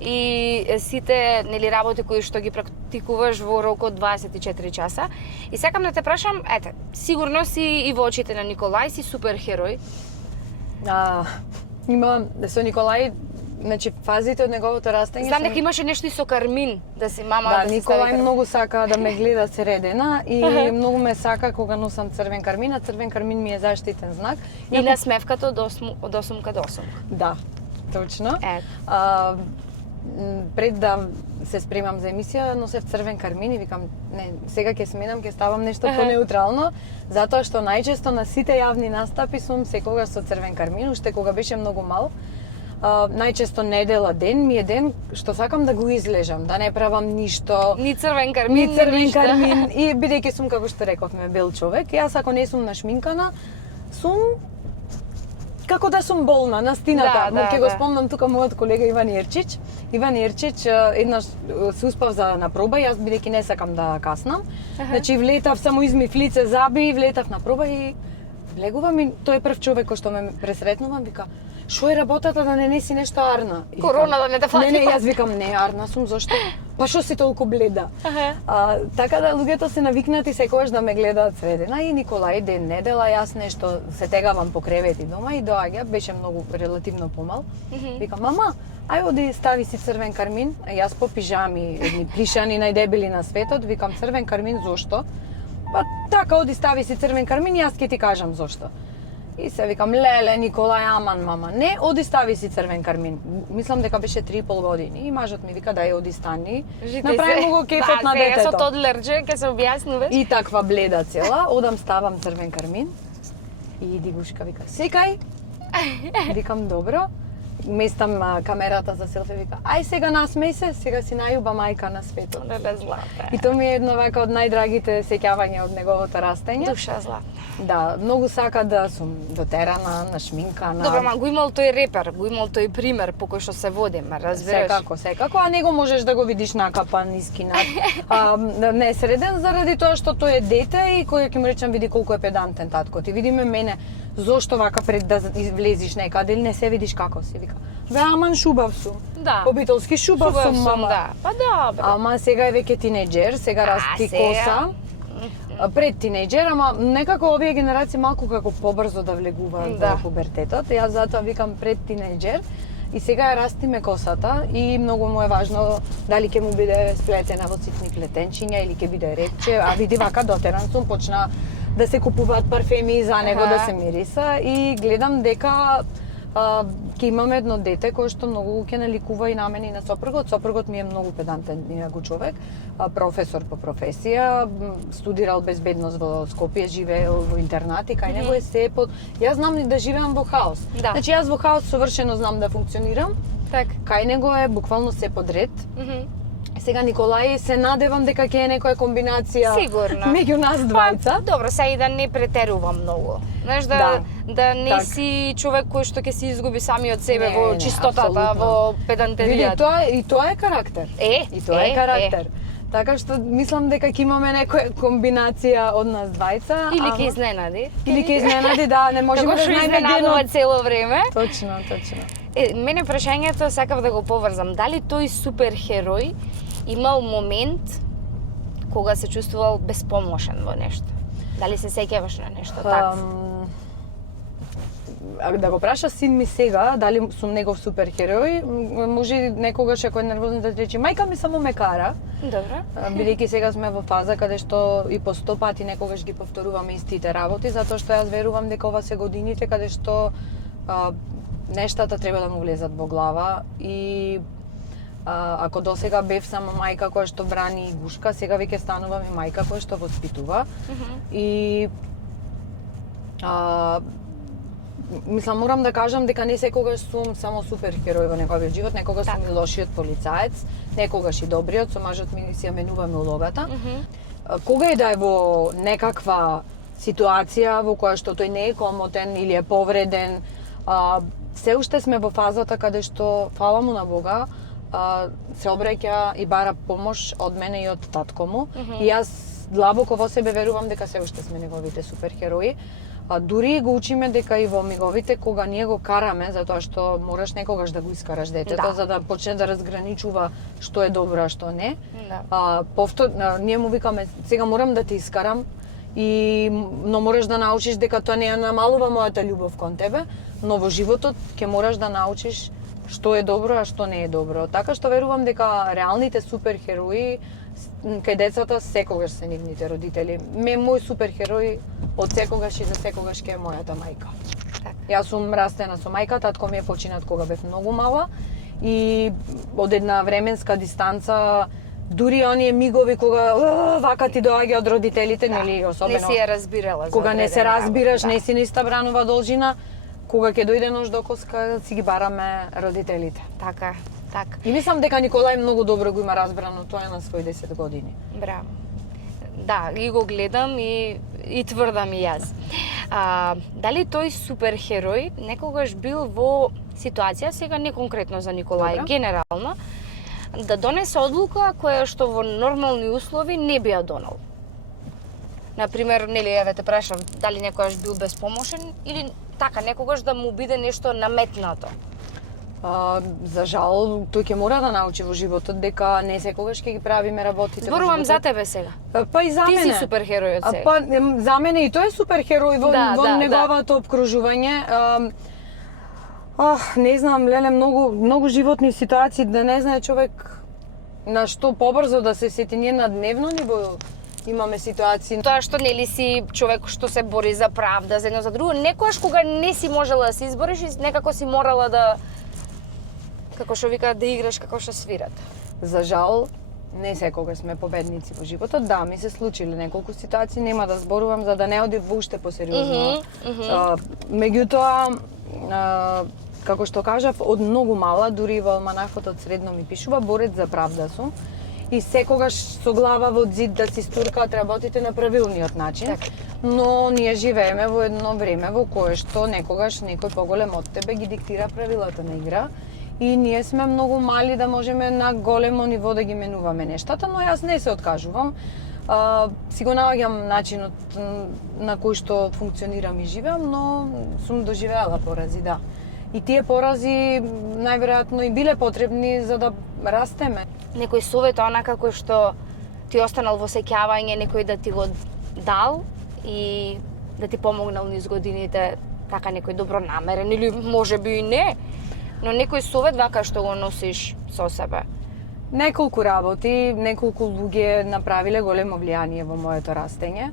и сите нели работи кои што ги практикуваш во рок од 24 часа. И сакам да те прашам, ете, сигурно си и во очите на Николај си супер херој. Има со Николај, значи фазите од неговото растење. Знам дека имаше нешто и со Кармин, да си мама да си Николај многу сака да ме гледа средена и многу ме сака кога носам црвен кармин, а црвен кармин ми е заштитен знак. И насмевката од осумка до осумка. Да, точно. Пред да се спремам за емисија, носев црвен кармин и викам, не, сега ќе сменам, ќе ставам нешто понеутрално, затоа што најчесто на сите јавни настапи сум секогаш со црвен кармин, уште кога беше многу мал. Најчесто недела ден ми е ден што сакам да го излежам, да не правам ништо. Ни црвен кармин, ни кармин. И бидејќи сум, како што рековме, бел човек, јас ако не сум нашминкана, сум како да сум болна на стината. Ќе го спомнам тука мојот колега Иван Ерчич. Иван Ерчич еднаш се успав на проба, јас бидејќи не сакам да каснам. Значи влетав, само измив лице, заби, влетав на проба и влегувам и тој е прв човек кој што ме пресретнува, вика: "Шо е работата да не неси нешто арна?" Корона да не те фати. Не, јас викам, не, арна сум, зошто? Па шо си толку бледа? Така да луѓето се навикнати секогаш да ме гледаат средена и Николај ден недела, јас нешто се тегавам по кревети дома и доаѓа, беше многу релативно помал. Викам: "Мама, ај оди стави си црвен кармин." А јас по пижами, едни плишани најдебели на светот, викам: "Црвен кармин зошто?" Па така, оди стави си црвен кармин, јас ќе ти кажам зошто. И се викам: "Леле, Николај, аман, мама, не, оди стави си црвен кармин." Мислам дека беше 3,5 години и мажот ми вика: "Дај, оди стани." Направи му го кефот на детето. Со тодлерџе ќе се објаснуваш. И таква бледа цела, одам ставам црвен кармин и Дигушка вика: "Секај." Викам: "Добро." Местам камерата за селфи, вика: "Ај сега насмеј се, сега си најуба мајка на светот." Леле злата. И тоа ми е едно вака од најдрагите сеќавања од неговото растење. Душа златна. Да, многу сака да сум дотерана, нашминкана. Добро, ма го имал тој репер, го имал тој пример по кој што се водиме, разбираш? Секако, а него можеш да го видиш накапан, искинат, несреден заради тоа што тој е дете и кој ќе му речам види колку е педантен татко. Ти видиме мене, зошто вака пред да влезиш некаде или не се видиш како си, вика: "Бе, аман шубав сум." Да. Побитолски шубав сум, мама. Да. Па добро. Ама сега е веќе тинејџер, сега расти коса. Пред тинејџер, ама некако овие генерации малку како побрзо да влегуваат во пубертетот. Јас затоа викам пред тинејџер и сега ја растиме косата и многу му е важно дали ќе му биде сплетена во ситни плетенчиња или ќе биде ретче, а види вака дотеран сум, почна да се купуваат парфеми за него да се мириса и гледам дека ќе имаме едно дете кое што многу ќе наликува и на мене и на сопругот. Сопругот ми е многу педантен инаку човек, професор по професија, студирал безбедност во Скопје, живеел во интернат и кај него е се под... Јас знам да живеам во хаос. Да. Значи јас во хаос совршено знам да функционирам. Так. Кај него е буквално се под ред. Сега Николај се надевам дека ќе е некоја комбинација меѓу нас двајца. Добро, сега и да не претерувам многу. Знаеш, да не си човек кој што ќе се изгуби сами од себе во чистотата, во педантеријата. Види, тоа е карактер. И тоа е карактер. Така што мислам дека ќе имаме некоја комбинација од нас двајца. Или ќе изненади. Или ќе изненади, да, не можеме да знаеме изненадува цело време. Точно. Мене прашањето сакав да го поврзам. Дали тој супер херој имал момент кога се чувствувал безпомошен во нешто? Дали се сеќаваш на нешто такво? Да го праша син ми сега, дали сум негов супер херој, може некогаш ако е нервозен да рече: "Мајка ми само ме кара." Добро. Бидејќи сега сме во фаза каде што и по 100 пати некогаш ги повторуваме истите работи, затоа што јас верувам дека ова се годините каде што нештата треба да му влезат во глава и ако досега бев само мајка која што брани и гушка, сега веќе станувам и мајка која што воспитува. И Мислам, морам да кажам дека не секогаш сум само суперхерој во неговиот живот, некогаш сум и лошиот полицаец, некогаш и добриот, со мажот ми си ја менуваме улогата. Кога и да е во некаква ситуација во која што тој не е комотен или е повреден, се уште сме во фазата каде што, фала му на Бога, се обраќа и бара помош од мене и од татко му. И јас длабоко во себе верувам дека се уште сме неговите суперхерои. Дури го учиме дека и во миговите кога ние го караме, затоа што мораш некогаш да го искараш детето, за да почне да разграничува што е добро, а што не. Ние му викаме, сега морам да те искарам, но мораш да научиш дека тоа не ја намалува мојата љубов кон тебе, но во животот ќе мораш да научиш што е добро, а што не е добро. Така што верувам дека реалните суперхерои кај децата секогаш се нивните родители. Мој суперхерој од секогаш и за секогаш ќе е мојата мајка. Јас сум растена со мајка, татко ми е починат кога бев многу мала и од една временска дистанца, дури оние мигови кога вака ти доаѓа од родителите, нели, особено не си ја разбирала. Кога не се разбираш, не си на иста бранова должина, кога ќе дојде нож до коска, си ги бараме родителите. Така. И мислам дека Николај многу добро го има разбрано тоа на своји 10 години. Браво. Да, и го гледам и тврдам и јас. Дали тој суперхерој некогаш бил во ситуација, сега не конкретно за Николај, генерално, да донесе одлука која што во нормални услови не би ја донел? Например, нели, еве те прашам, дали некогаш бил безпомошен или така, некогаш да му биде нешто наметнато? За жал, тој ќе мора да научи во животот дека не секогаш ќе ги правиме работите. Зборувам за тебе сега. Па и за мене. Ти си суперхеројот сега. Па за мене и тој е суперхерој во неговото опкружување. Не знам, леле, многу животни ситуации да не знае човек на што побрзо да се сети. Ние на дневно ниво имаме ситуации. Тоа што нели си човек што се бори за правда, за едно за друго, некогаш кога не си можела да се избориш, некако си морала да, како што викаат, да играш како што свират. За жал, не секогаш сме победници во животот. Да, ми се случиле неколку ситуации, нема да зборувам за да не оди воопште посериозно. Меѓутоа, како што кажав, од многу мала, дури во алманахот од средно ми пишува, борец за правда сум. И секогаш со глава во зид да си стуркаат работите на правилниот начин. Но ние живееме во едно време во кое што некогаш некој поголем од тебе ги диктира правилата на игра. И ние сме многу мали да можеме на големо ниво да ги менуваме нештата, но јас не се откажувам. Си го наоѓам начинот на кој што функционирам и живеам, но сум доживеала порази, да. И тие порази најверојатно и биле потребни за да растеме. Некој совет онака кој што ти останал во сеќавање, некој да ти го дал и да ти помогнал низ годините, така некој добронамерен или можеби и не, но некој совет вака што го носиш со себе? Неколку работи, неколку луѓе направиле големо влијание во моето растење.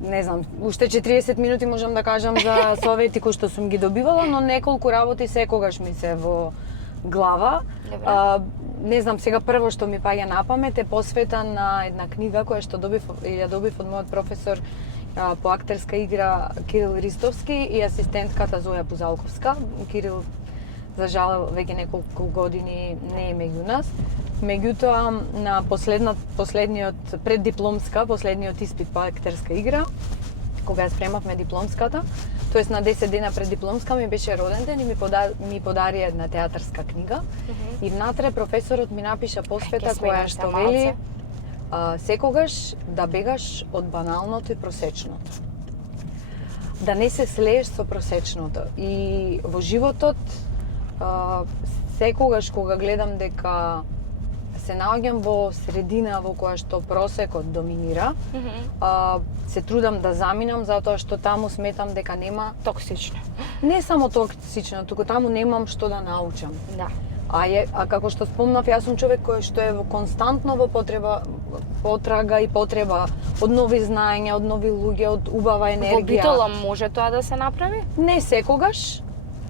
Не знам, уште 40 минути можам да кажам за совети кои што сум ги добивала, но неколку работи секогаш ми се во глава. Не знам, сега прво што ми паѓа на памет е посвета на една книга која што ја добив од мојот професор по актерска игра Кирил Ристовски и асистентката Зоја Бузалковска. Кирил, за жал, веќе неколку години не е меѓу нас. Меѓутоа, на последниот испит по актерска игра, кога ја спремавме дипломската, тоест на 10 дена пред дипломска ми беше роден ден и ми подари една театарска книга. И внатре професорот ми напиша посвета која што вели секогаш да бегаш од баналното и просечното. Да не се слееш со просечното. И во животот секогаш кога гледам дека се наоѓам во средина во која што просекот доминира, се трудам да заминам затоа што таму сметам дека нема токсично. Не само токсично, туку таму немам што да научам. Да. А како што спомнав, јас сум човек кој што е константно во потрага и потреба од нови знаења, од нови луѓе, од убава енергија. Во Битола може тоа да се направи? Не секогаш,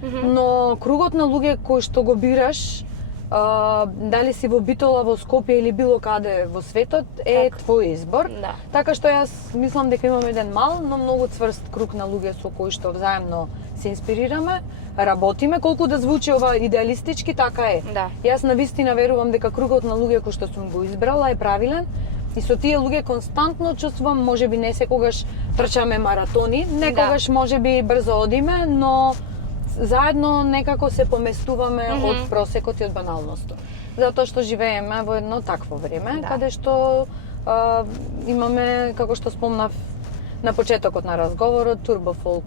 но кругот на луѓе кои што го бираш дали си во Битола, во Скопје или било каде во светот е твој избор. Да. Така што јас мислам дека имам еден мал, но многу цврст круг на луѓе со кои што взаемно се инспирираме, работиме, колку да звучи ова идеалистички, така е. Да. Јас навистина верувам дека кругот на луѓе кој што сум го избрала е правилен и со тие луѓе константно чувствувам, можеби не секогаш трчаме маратони, некогаш можеби брзо одиме, но заедно некако се поместуваме од просекот и од баналноста. Затоа што живееме во едно такво време, каде што имаме, како што спомнав на почетокот на разговорот, турбофолк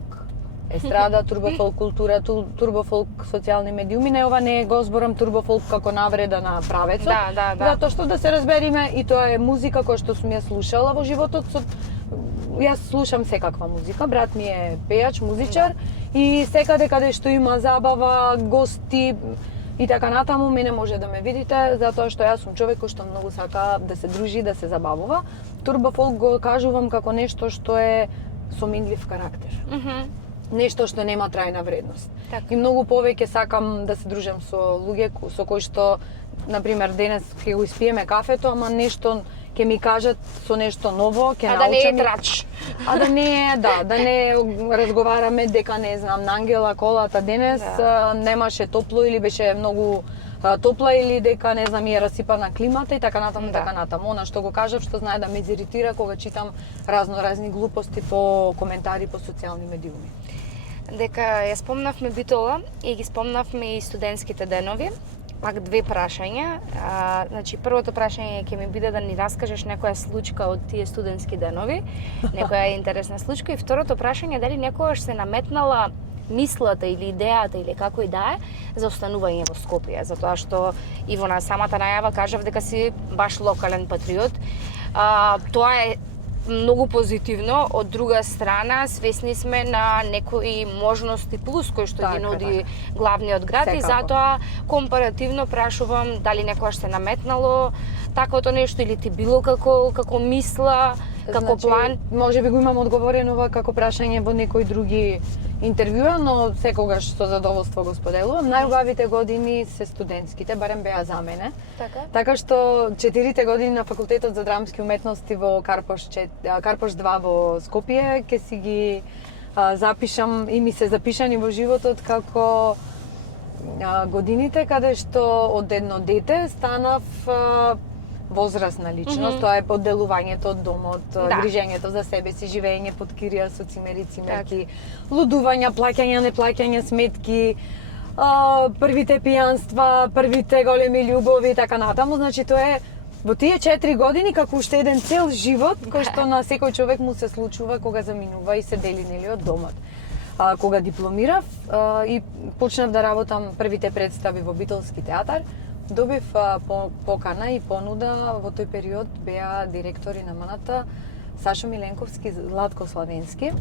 естрада, турбофолк култура, турбофолк социјални медиуми. Не, ова не го зборам турбофолк како навреда на правецот, затоа што да се разбериме, и тоа е музика која што сум ја слушала во животот. Јас слушам секаква музика, брат ми е пејач, музичар, и секаде каде што има забава, гости и така натаму, мене може да ме видите, затоа што јас сум човек кој што многу сака да се дружи, да се забавува. Турбофолк го кажувам како нешто што е со минлив карактер. Нешто што нема трајна вредност. И многу повеќе сакам да се дружам со луѓе со кои што, например, денес ќе го испиеме кафето, ама нешто ќе ми кажат со нешто ново, ќе научам. А да не е трач. А да не е, да не разговараме дека, не знам, на Ангела колата денес немаше топло или беше многу топла, или дека, не знам, е расипана климата и така натаму, така натаму. Она што го кажав, што знае да ме изиритира кога читам разни глупости по коментари по социјални медиуми. Дека ја спомнавме Битола и ги спомнавме и студентските денови. Пак две прашања. Значи, првото прашање ќе ми биде да ни раскажеш некоја случка од тие студентски денови, некоја интересна случка, и второто прашање дали некогаш се наметнала мислата или идејата или како и да е за останување во Скопје, затоа што и во на самата најава кажав дека си баш локален патриот. Тоа е многу позитивно, од друга страна свесни сме на некои можности плюс кои што ги нуди главниот град. И затоа компаративно прашувам дали некогаш се наметнало таквото нешто или ти било како мисла, како план. Може би го имам одговорено ова како прашање во некои други интервјуа, но секогаш со задоволство го споделувам. Најубавите години се студентските, барем беа за мене. Така што 4 години на факултетот за драмски уметности во Карпош 2 во Скопје ќе си ги запишам и ми се запишани во животот како годините каде што од едно дете станав возрастна личност. Тоа е подделувањето од домот, грижењето за себе си, живење под кирија со цимери, цимерки, лудувања, плаќања, неплаќања сметки, првите пијанства, првите големи љубови и така натаму. Значи тоа е во тие 4 години како уште еден цел живот кој што на секој човек му се случува кога заминува и се дели нели од домот. Кога дипломирав и почнав да работам првите представи во Битолски театар, добив покана и понуда. Во тој период беа директори на МНТ Сашо Миленковски, Златко Славенски,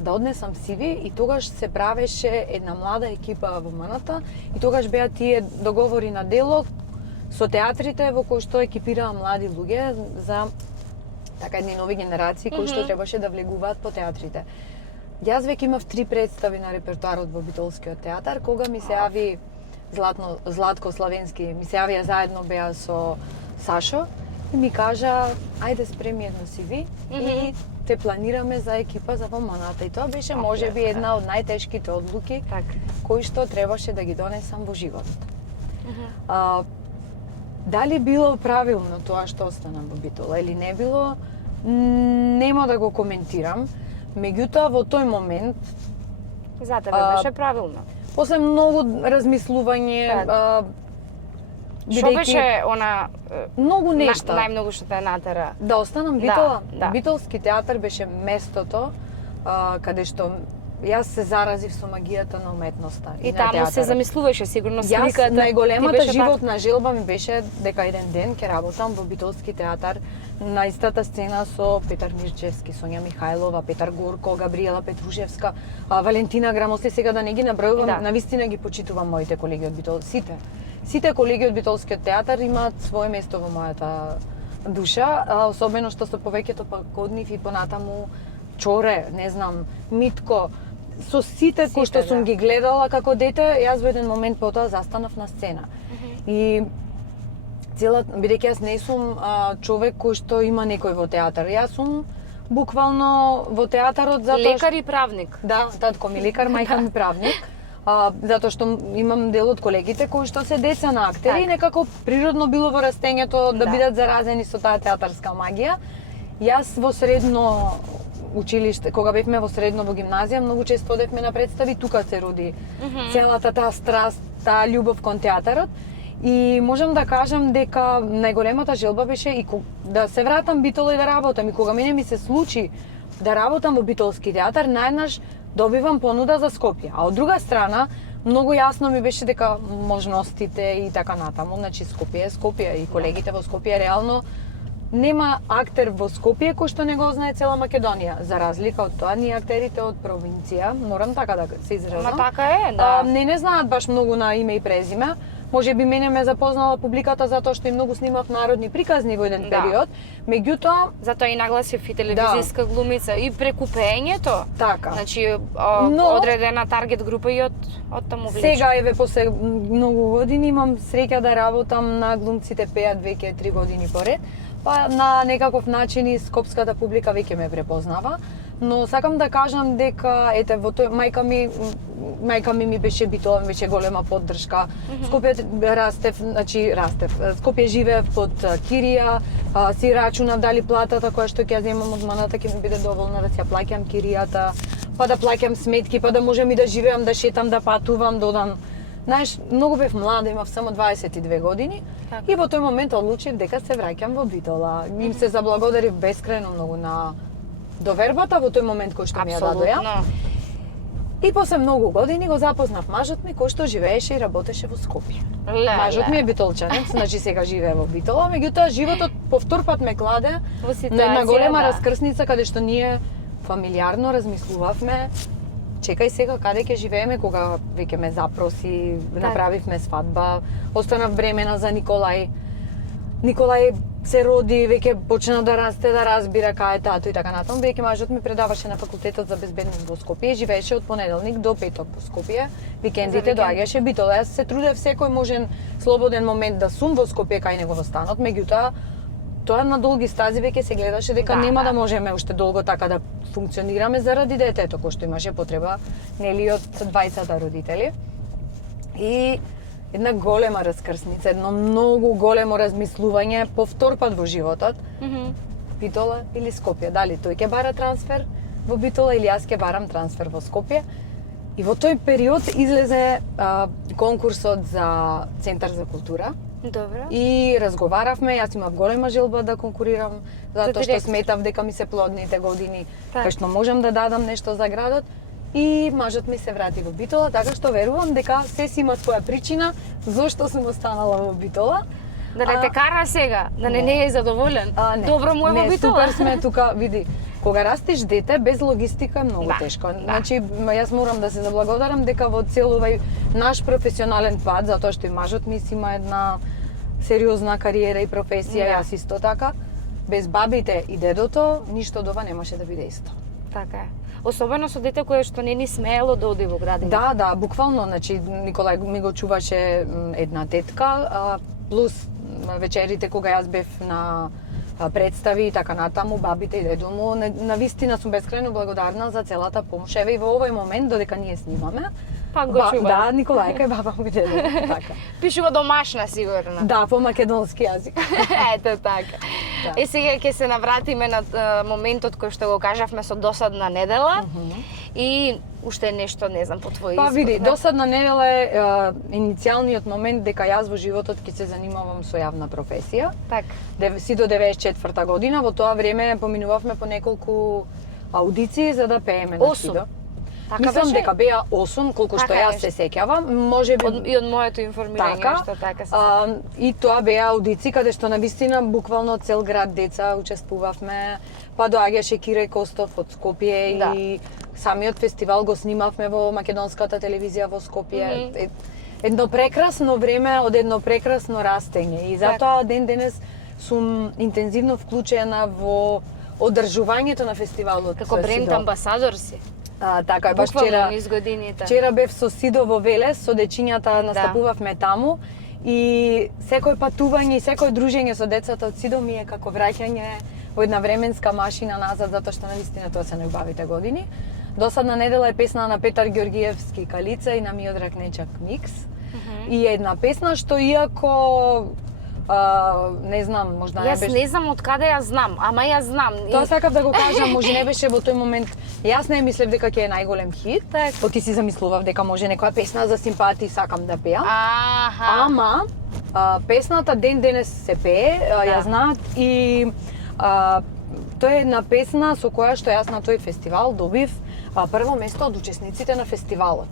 да однесам CV, и тогаш се правеше една млада екипа во МНТ и тогаш беа тие договори на дело со театрите во кои што екипираа млади луѓе за така едни нови генерации кои што требаше да влегуваат по театрите. Јас веќе имав 3 представи на репертоарот во Битолскиот театар, кога ми се јави Златко Славенски, ми се јавија заедно, беа со Сашо, и ми кажа, ајде спреми едно CV и те планираме за екипа за МНТ. И тоа беше можеби една од најтешките одлуки кои што требаше да ги донесам во животот. Дали било правилно тоа што останам во Битола или не било, нема да го коментирам. Меѓутоа, во тој момент за тебе беше правилно. После многу размислување, што беше она многу нешта. Најмногу што те натера Да останам Битола. Битолски театар беше местото каде што јас се заразив со магијата на уметноста и таму театарот. Се замислуваше сигурно сликата. Најголемата животна желба ми беше дека еден ден ќе работам во Битолски театар на истата сцена со Петар Мирчевски, Сонја Михајлова, Петар Горко, Габриела Петрушевска, Валентина Грамосли, сега да не ги набројувам, навистина ги почитувам моите колеги од Битол. Сите колеги од Битолскиот театар имаат свое место во мојата душа, особено што со повеќето пак од нив и понатаму Чоре, не знам, Митко, со сите кои што сум ги гледала како дете, јас во еден момент потоа застанав на сцена. И бидејќи јас не сум човек кој што има некој во театар. Јас сум буквално во театарот затоа Лекар и правник. Да, татко ми лекар, мајка ми правник. Затоа што имам дел од колегите кои што се деца на актери и некако природно било во растењето да бидат заразени со таа театарска магија. Јас во средно училиште, кога бевме во средно во гимназија, многу често одевме на представи, тука се роди целата таа страст, таа љубов кон театарот. И можам да кажам дека најголемата желба беше и да се вратам Битола и да работам. И кога мене ми се случи да работам во Битолски театар, наеднаш добивам понуда за Скопје. А од друга страна, многу јасно ми беше дека можностите и така натаму, значи Скопје е Скопје и колегите во Скопје реално нема актер во Скопје кој што не го знае цела Македонија. За разлика од тоа, ние актерите од провинција, морам така да се изразам. Ма така е, да. Не знаат баш многу на име и презиме. Може би мене ме запознала публиката затоа што и многу снимав народни приказни во еден период. Меѓутоа, затоа и нагласив и телевизиска глумица и преку пеењето. Така. Значи одредена таргет група и од таму влече. Сега еве после многу години имам среќа да работам на Глумците пеат веќе 3 години поред. Па на некаков начин и скопската публика веќе ме препознава, но сакам да кажам дека ете во тој мајка ми беше Битола, беше голема поддршка. Скопје растев. Скопје живеев под кирија, си рачунав дали платата која што ќе ја земам од маната ќе ми биде доволна да си ја плаќам киријата, па да плаќам сметки, па да можам и да живеам, да шетам, да патувам, додан. Знаеш, многу бев млада, имав само 22 години и во тој момент одлучив дека се враќам во Битола. Им се заблагодарив бескрајно многу на довербата во тој момент кој што ми ја дадоја. И после многу години го запознав мажот ми кој што живееше и работеше во Скопје. Мажот ми е битолчанец, значи сега живее во Битола, меѓутоа животот повтор пат ме кладе на една голема раскрсница каде што ние фамилиарно размислувавме. Чекај сега каде ќе живееме кога веќе ме запроси, направивме свадба, останав бремена за Николај. Николај се роди, веќе почна да расте, да разбира кај е тато и така натаму. Веќе мажот ми предаваше на факултетот за безбедност во Скопје, живееше од понеделник до петок во Скопје. Викендите доаѓаше Битола. Јас се трудев секој можен слободен момент да сум во Скопје кај него во станот, меѓутоа тоа на долги стази веќе се гледаше дека нема да можеме уште долго така да функционираме заради детето кој што имаше потреба, нели, од двајцата родители. И една голема раскрсница, едно многу големо размислување повтор пат во животот. Битола или Скопје, дали тој ќе бара трансфер во Битола или јас ќе барам трансфер во Скопје. И во тој период излезе конкурсот за Центар за култура. Добро. И разговаравме, јас имав голема желба да конкурирам, затоа што сметав дека ми се плодните години, кај што можам да дадам нешто за градот. И мажот ми се врати во Битола, така што верувам дека се си има своја причина зошто сум останала во Битола. Да не те кара сега, да не е задоволен. Добро му е во Битола. Супер сме тука, види. Кога растеш дете без логистика е многу тешко. Значи јас морам да се заблагодарам дека во цел овај наш професионален пат, затоа што и мажот ми си има една сериозна кариера и професија, јас исто така, без бабите и дедото, ништо од ова немаше да биде исто. Така е. Особено со дете кое што не ни смеело да оди во градина. Да, буквално, значи Николај ми го чуваше една тетка, плюс вечерите кога јас бев на представи и така натаму, бабите и дедо му, на вистина сум бескрајно благодарна за целата помош. Еве и во овој момент, додека ние снимаме, пак го чува. Да, Николајка и баба му и дедо, така. Пишува домашна, сигурно. Да, по македонски јазик. Ето така. Да. И сега ќе се навратиме на моментот кој што го кажавме со досадна недела. И уште нешто, не знам, по твој избор. Па види, досадна недела е иницијалниот момент дека јас во животот ќе се занимавам со јавна професија. Така. Си до 94-та година, во тоа време поминувавме по неколку аудиции за да пееме на Сидо. Мислам дека беа 8, колку што јас се сеќавам, можеби и од моето информирање што така се. И тоа беа аудиции каде што навистина буквално цел град деца учествувавме, па доаѓаше Кирај Костов од Скопје и самиот фестивал го снимавме во македонската телевизија во Скопје. Едно прекрасно време од едно прекрасно растење и затоа ден денес сум интензивно вклучена во одржувањето на фестивалот. Како бренд амбасадор си. Така е, баш вчера бев со Сидо во Велес, со дечињата настапувавме таму И секој патување и секој дружење со децата од Сидо ми е како враќање во една временска машина назад, затоа што навистина тоа се најубавите години. Досадна недела е песна на Петар Ѓоргиевски Калица и на Миодраг Нечак Микс. И една песна што иако не знам, можда не беше... Јас не знам од каде ја знам, ама ја знам. Тоа сакав да го кажам, може не беше во тој момент. Јас не мислев дека ќе е најголем хит, па ти си замислував дека може некоја песна за симпатии сакам да пеам. Аха. Ама песната ден денес се пее, ја знаат и тоа е една песна со која што јас на тој фестивал добив прво место од учесниците на фестивалот.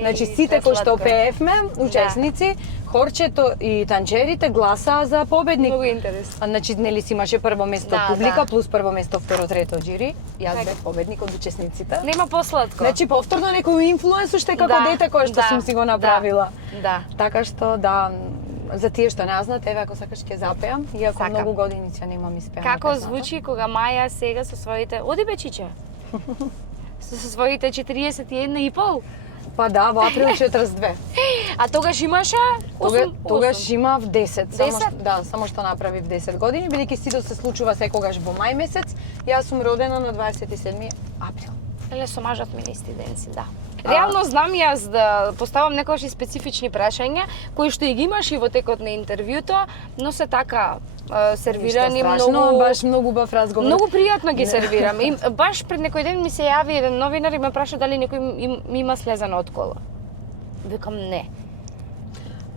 Значи сите кои што пеевме, учесници, хорчето и танчерите гласаа за победник. Многу интересно. Значи нели си имаше прво место публика плюс прво место второ, трето жири. Јас бев победник од учесниците. Нема посладко. Значи повторно некој инфлуенс уште како дете кој што сум си го направила. Да. Така што да, за тие што не знаат, еве ако сакаш ќе запеам, иако многу години ќе немам испеано. Како звучи кога Маја сега со своите... Оди бе чиче. Со своите 41 и пол. Па да, во април 42. А тогаш имаше 8? Тогаш имав 10. 10? Само што направив 10 години, бидејќи Сидо се случува секогаш во мај месец. Јас сум родена на 27 април. Еле со мажот ми на исти ден си, да. Реално знам јас да поставам некојаш и специфични прашања кои што и ги имаш и во текот на интервјуто, но се така сервирани многу, баш многу убав разговор. Многу пријатно ги сервирам. И баш пред некој ден ми се јави еден новинар и ме праша дали некој има слезано од кола. Викам не.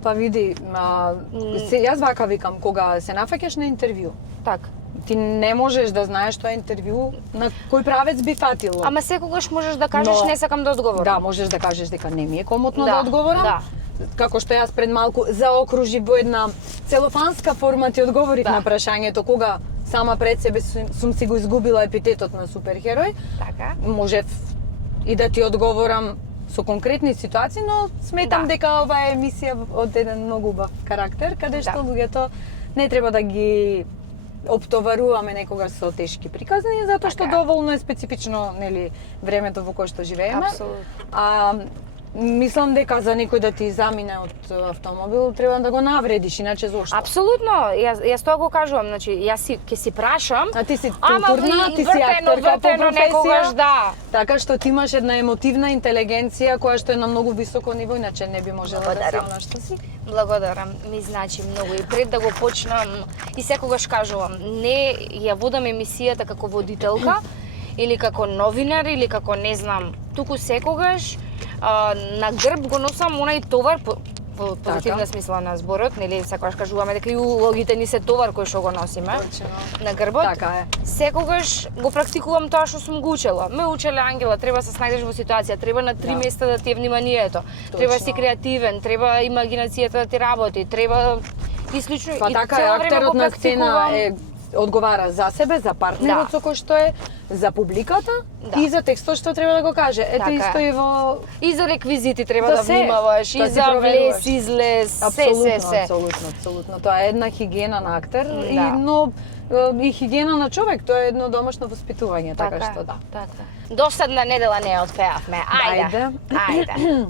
Па види, јас вака викам, кога се нафаќаш на интервју, така, ти не можеш да знаеш тоа интервју на кој правец би фатило. Ама секогаш можеш да кажеш не сакам да одговорам. Да, можеш да кажеш дека не ми е комотно да одговорам. Да. Како што јас пред малку заокружив во една целофанска форма ти одговорив на прашањето кога сама пред себе сум си го изгубила епитетот на суперхерој. Така. Можев и да ти одговорам со конкретни ситуации, но сметам дека ова е емисија од еден многу убав карактер, каде што луѓето не треба да ги оптоваруваме некогаш со тешки приказни, затоа што доволно е специфично, нели, времето во кое што живееме. Апсолутно. Мислам дека за некој да ти замине од автомобил треба да го навредиш, иначе зошто? Апсолутно, јас тоа го кажувам, значи јас ќе си прашам, а ти си културна, ти си актерка по професија, да. Така што ти имаш една емотивна интелигенција која што е на многу високо ниво, иначе не би можела да си она што си. Благодарам, ми значи многу и пред да го почнам и секогаш кажувам, не ја водам емисијата како водителка или како новинар или како не знам, туку секогаш на грб го носам онај товар по позитивна смисла на зборот, нели секогаш кажуваме дека и улогите ни се товар кој што го носиме на грбот. Така е. Секогаш го практикувам тоа што сум го учела. Ме учеле Ангела, треба се снајдеш во ситуација, треба на 3 места да ти е вниманието. Треба си креативен, треба имагинацијата да ти работи, треба и слично па и така е, актерот на сцена е одговара за себе, за партнерот со кој што е, за публиката и за текстот што треба да го каже. Ето исто и во... И за реквизити треба да внимаваш, и за влез, излез, се. Апсолутно. Тоа е една хигиена на актер, но и хигиена на човек, тоа е едно домашно воспитување, така што да. Така. Досадна недела не одпеавме. Ајде.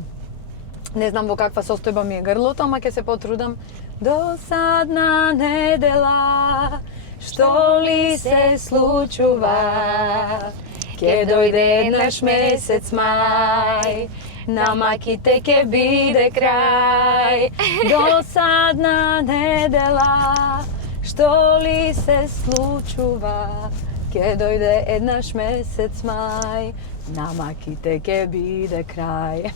Не знам во каква состојба ми е грлото, ама ќе се потрудам. Досадна недела, што ли се случува? Ке дојде еднаш месец мај, на маките ке биде крај. Досадна недела, што ли се случува? Ке дојде еднаш месец мај, на маките ке биде крај.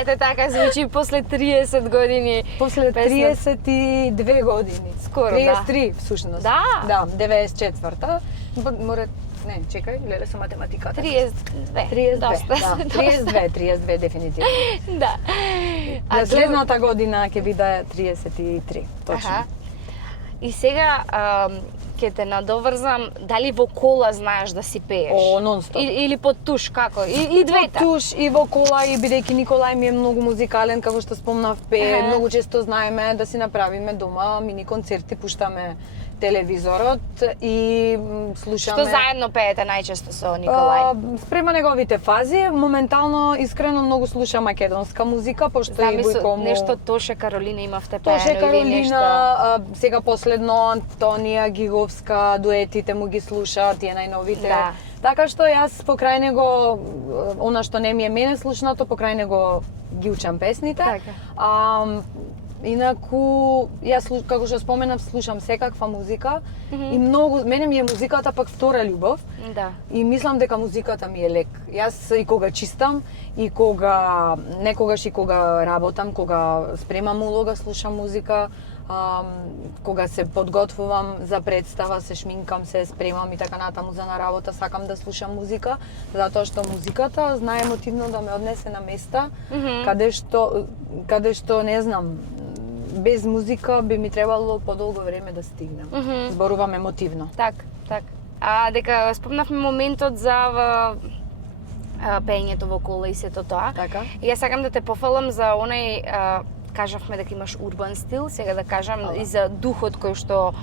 Ете така звучи после 30 години. После 32 години. Скоро, 33 всушност. Да. Да, 94-та. Мора, не, чекај, леле со математиката. 32. Доста. 32 дефинитивно. Да. А следната година ќе биде 33, точно. И сега ќе те надоврзам, дали во кола знаеш да си пееш? О, нон-стоп. Или под туш, како? И двете? Под туш, и во кола, и бидејќи Николај ми е многу музикален, како што спомнав, пее, многу често знаеме да си направиме дома мини концерти, пуштаме телевизорот и слушаме... Што заедно пеете најчесто со Николај? Спрема неговите фази, моментално искрено многу слушам македонска музика, пошто и Замисл, Војко му... нешто Тоше Каролина имавте пеено Тоше или нешто? Каролина, сега последно Антонија Гиговска, дуетите му ги слуша, тие најновите. Да. Така што јас покрај него, она што не ми е мене слушнато, покрај него ги учам песните. Така. Инаку, јас, како што споменав, слушам секаква музика и многу, мене ми е музиката пак втора љубов. Да. И мислам дека музиката ми е лек. Јас и кога чистам, и кога некогаш и кога работам, кога спремам улога, слушам музика. Кога се подготвувам за представа, се шминкам, се спремам и така натаму за на работа, сакам да слушам музика, затоа што музиката знае емотивно да ме однесе на места каде што не знам, без музика би ми требало подолго време да стигнем. Зборувам емотивно. Так. А дека спомнавме моментот за пеењето во кола и сето тоа. Така. И јас сакам да те пофалам за онај кажавме дека имаш урбан стил, сега да кажам и за духот кој што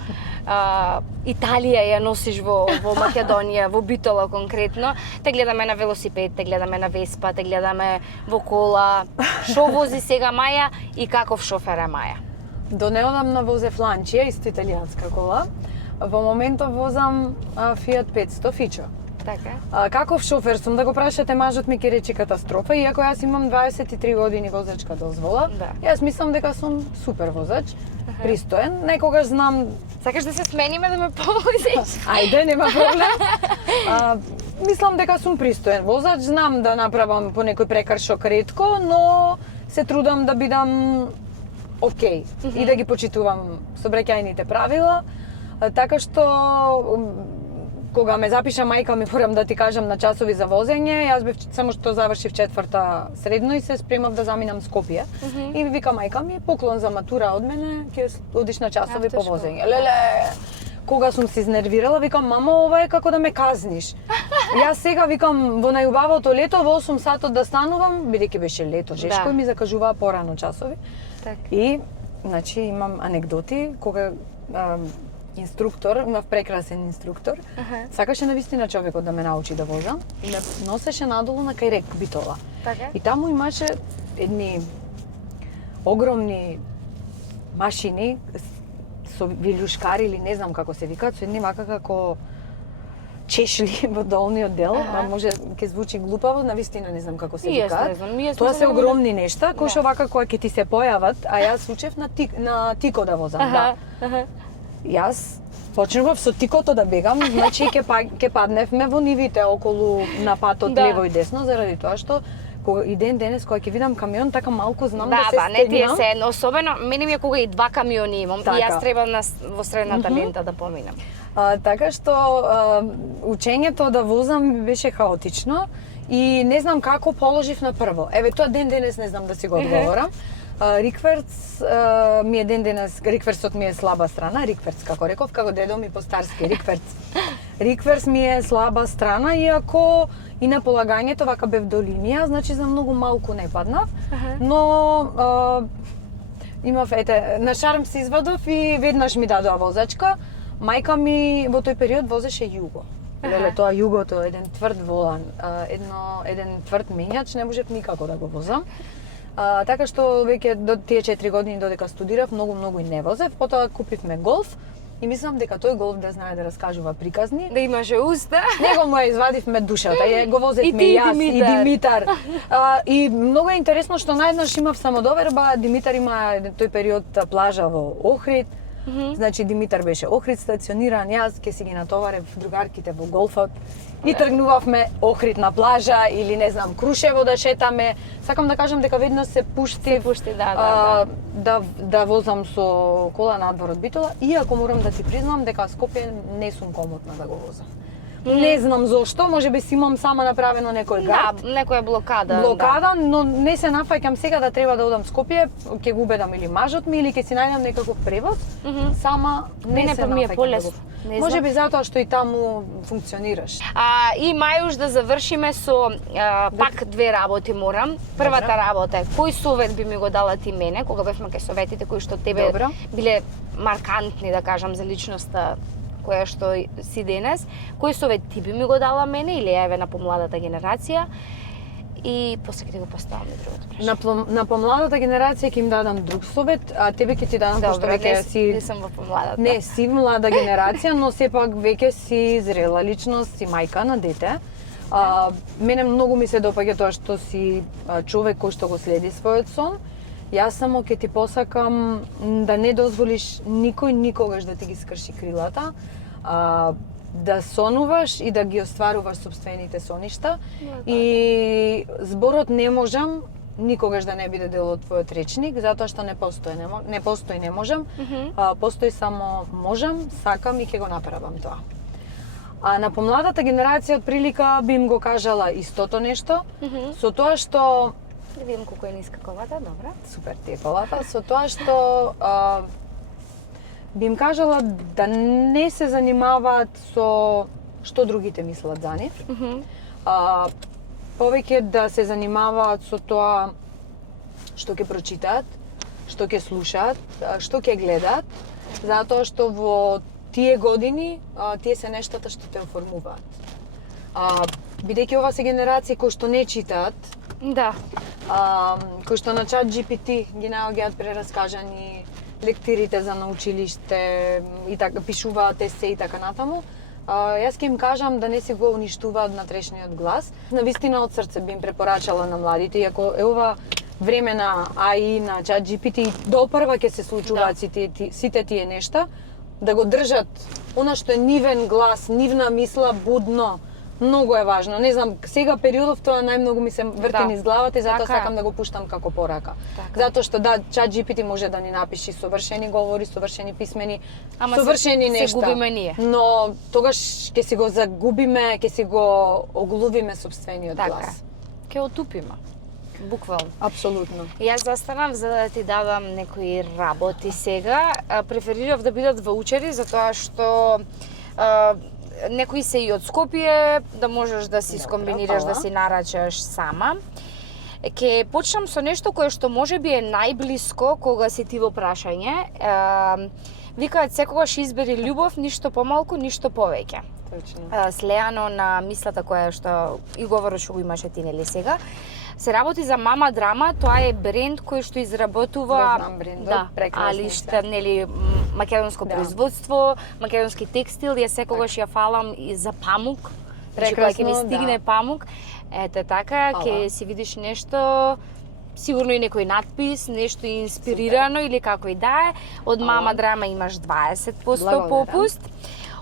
Италија ја носиш во Македонија, во Битола конкретно. Те гледаме на велосипед, те гледаме на Веспа, те гледаме во кола. Што вози сега Маја и каков шофер е Маја? До неодамна возев Ланчија, исто италијанска кола. Во моментот возам Fiat 500 Ficio. Така. Каков шофер сум, да го прашате, мажот ми ќе рече катастрофа, иако јас имам 23 години возачка дозвола. Да. Јас мислам дека сум супер возач, пристоен. Некогаш знам... Сакаш да се смениме да ме повозиш? Ајде, нема проблем. Мислам дека сум пристоен возач, знам да направам по некој прекршок ретко, но се трудам да бидам окей и да ги почитувам сообраќајните правила. Така што кога ме запиша мајка ми, морам да ти кажам, на часови за возење, јас бев само што завршив 4-та средно и се спремав да заминам Скопје. И ми вика мајка ми, поклон за матура од мене, ќе одиш на часови по возење. Леле, кога сум се изнервирала, викам, мамо, ова е како да ме казниш. Јас сега викам, во најубавото лето, во 8 сатот да станувам, бидејќи беше лето, жешко, и ми закажуваа порано часови. И, значи, имам анекдоти, кога инструктор, имав прекрасен инструктор, сакаше навистина човекот да ме научи да возам и ме носеше надолу на Кајрек, Битола. И таму имаше едни огромни машини со вилјушкари или не знам како се викаат, со едни вака како чешли во долниот дел, може ќе звучи глупаво, навистина не знам како се викаат. Тоа се огромни нешта, кои што вака кога ќе ти се појават, а јас учев на тико да возам, Јас почнував со тикото да бегам, значи ќе падневме во нивите околу на патот лево и десно, заради тоа што кога и денес кога ќе видам камион, така малку знам да се стегнам. Не ти е се едно, особено мене ми е кога и 2 камиони имам, и јас треба во средната лента да поминам. Така што учењето да возам беше хаотично и не знам како положив на прво. Еве тоа денес не знам да си го одговорам. Рикверц ми е денес, рикверцот ми е слаба страна, рикверц како реков, како дедо ми по-старски, рикверц. Рикверц ми е слаба страна, иако и на полагањето вака бев до линија, значи за многу малку не паднав, но имав, на шарм се извадов и веднаш ми дадоа возачка. Мајка ми во тој период возеше Југо. Леле, тоа Југото, еден тврд волан, еден тврд мењач, не можев никако да го возам. Така што веќе до тие 4 години додека студирав, многу и не возев. Потоа купивме голф и мислам дека тој голф да знае да раскажува приказни. Да имаше уста. Него му ја извадивме душата, го возевме и јас и Димитар. И многу е интересно што наједнаш имав самодоверба, Димитар има тој период плажа во Охрид. Значи Димитар беше Охрид стациониран, јас ќе си ги натоварев другарките во голфот и тргнувавме Охрид на плажа или не знам Крушево да шетаме. Сакам да кажам дека веднаш се пуштив да возам со кола надвор од Битола, иако морам да ти признам дека Скопје не сум комотна да го возам. Не знам зошто, можеби си имам сама направено некој Да, гард. некоја блокада. Блокада, но не се нафаќам сега да треба да одам Скопје, ќе го убедам или мажот ми или ќе си најдам некаков превоз. Сама не Мене се па ми е нафаќам. полесно. Не знам. Можеби затоа што и таму функционираш. И мајуш да завршиме со пак две работи морам. Првата работа е кој совет би ми го дала ти мене кога бевме кај советите кои што тебе Добро. биле маркантни, да кажам, за личноста која што си денес. Кој совет ти би ми го дала мене или еве на помладата генерација? И после ќе ти го поставам и другото прашање. На помладата генерација ќе им дадам друг совет, а тебе ќе ти дадам пошто Добро, веќе си не сум во помладата. не си млада генерација, но сепак веќе си зрела личност, си мајка на дете. Мене многу ми се допаѓа тоа што си човек кој што го следи својот сон. Јас само ќе ти посакам да не дозволиш никој никогаш да ти ги скрши крилата, да сонуваш и да ги остваруваш собствените соништа. И зборот не можам никогаш да не биде дел од твојот речник, затоа што не постои, не постои не можам, постои само можам, сакам и ќе го направам тоа. А на помладата генерација од прилика би им го кажала истото нешто, со тоа што Да видим колку е ниска колата, добра. супер ти е колата, со тоа што би им кажала да не се занимаваат со што другите мислат за нив. Повеќе да се занимаваат со тоа што ќе прочитаат, што ќе слушаат, што ќе гледаат, затоа што во тие години тие се нештата што те оформуваат. Бидејќи ова се генерации кои што не читаат, Да. кои што на чат GPT ги наоѓаат прераскажани лектирите за на училиште и така пишуваат есе и така натаму, јас ќе им кажам да не си го уништуваат внатрешниот глас. Навистина од срце би им препорачала на младите, иако е ова време на AI, на чат GPT, допрва ќе се случуваат сите тие нешта, да го држат она што е нивен глас, нивна мисла будно. Многу е важно. Не знам, сега периодов тоа најмногу ми се врти низ главата и затоа сакам да го пуштам како порака. Затоа што да, чат GPT може да ни напиши совршени говори, совршени писмени, совршени нешта. Се губиме ние. Но тогаш ќе си го загубиме, ќе си го оглувиме собствениот глас. Ќе отупиме. Буквално. Апсолутно. Јас застанав за да ти дадам некои работи сега. Преферирав да бидат ваучери затоа што некои се и од Скопје, да можеш да си скомбинираш, да си нарачаш сама. Ке почнам со нешто кое што можеби е најблиско кога си ти во прашање. Викаат секогаш избери љубов, ништо помалку, ништо повеќе. Точно. Слеано на мислата која што и говориш што го имаше ти нели сега. Се работи за Мама Драма, тоа е бренд кој што изработува али што нели македонско производство, македонски текстил, ја секогаш ја фалам и за памук. Кога ќе ми стигне памук, ете така, ќе си видиш нешто, сигурно и некој надпис, нешто инспирирано или како и да е. Од Мама Драма имаш 20% попуст.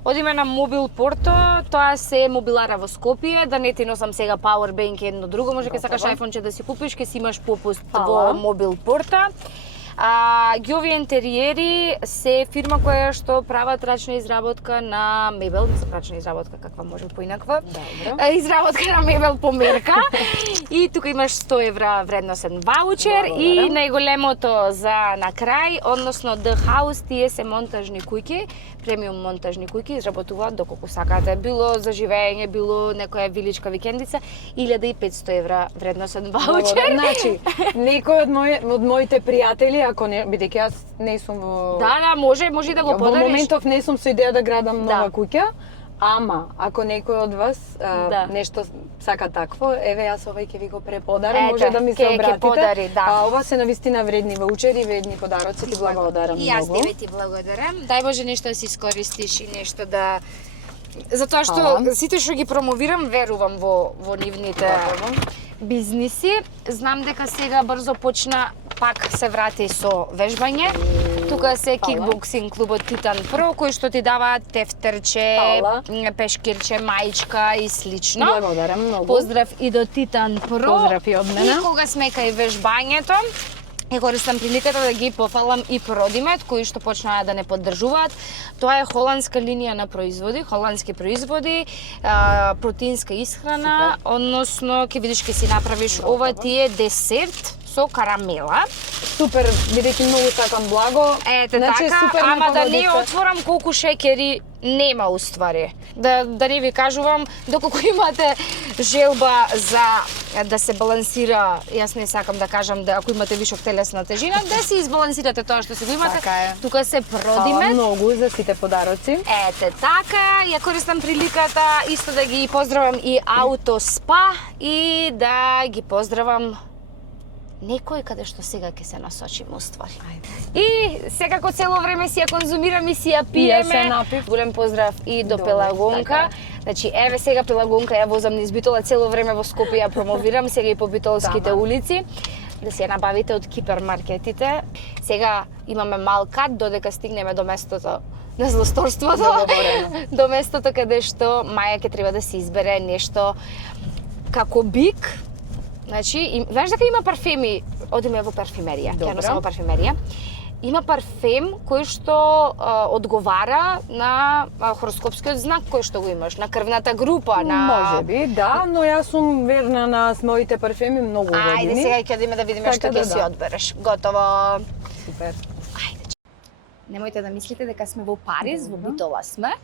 Одиме на Мобил Порто, тоа се мобилара во Скопје, да не ти носам сега Powerbank едно друго, може ке сакаш iPhone да си купиш, ке си имаш попуст во Мобил Порто. Ги интериери се фирма која што прават рачна изработка на мебел, рачна изработка каква може поинаква. Изработка на мебел по мерка. И тука имаш 100 евра вредносен ваучер и најголемото за на крај, односно The House, тие се монтажни куќи, премиум монтажни куќи, изработуваат доколку сакате. Било за живење, било некоја виличка викендица, 1500 евра вредносен ваучер. Значи, некој од моите пријатели, ако не, бидејќи јас не сум во... Да, може да го подариш. Во моментов не сум со идеја да градам нова куќа, ама ако некој од вас нешто сака такво, еве јас овој ќе ви го преподарам, може да ми се обратите. Ова се навистина вредни ваучери, вредни подароци, ти благодарам многу. И јас тебе ти благодарам. Дај Боже нешто да си искористиш и нешто да... Затоа што сите што ги промовирам, верувам во нивните бизниси. Знам дека сега брзо почна, пак се врати со вежбање. Тука се кикбоксинг клубот Титан Про, кој што ти дава тефтерче, пешкирче, маичка и слично. Благодарам многу. Поздрав и до Титан Про. Поздрав и од мене. И кога сме кај вежбањето, И користам приликата да ги пофалам и Продимет, кои што почнаа да не поддржуваат. Тоа е холандска линија на производи, холандски производи, протеинска исхрана, односно ќе видиш ќе си направиш ова ти е десерт со карамела. Супер, бидејќи многу сакам благо. Ете Значи, така, супер ама да не погодите. отворам колку шеќери нема уствари. Да не ви кажувам, доколку имате желба за да се балансира, јас не сакам да кажам да ако имате вишок телесна тежина, да си избалансирате тоа што си го имате. Така е. Тука се Фала Продимет. многу за сите подароци. Ете така, ја користам приликата исто да ги поздравам и Аутоспа и да ги поздравам некој каде што сега ќе се насочиме уствари. И секако цело време си ја конзумираме и си ја пиеме. се напив. Голем поздрав и до Добро, Пелагонка. така. Значи, еве сега Пелагонка ја возам низ Битола, цело време во Скопје ја промовирам, сега и по битолските улици. Да си ја набавите од кипермаркетите. Сега имаме мал кат, додека стигнеме до местото на злосторството. Договорено. До местото каде што Маја ќе треба да се избере нешто како бик. Значи, знаеш дека има парфеми, одиме во парфимерија, ќе Добро. носам во парфимерија. Има парфем кој што одговара на хороскопскиот знак кој што го имаш, на крвната група, на Може би, да, но јас сум верна на моите парфеми многу години. Ајде, сега ќе одиме да видиме Така што да, ќе си да. одбереш. Готово. Супер. Ајде. Немојте да мислите дека сме во Париз, во Битола сме.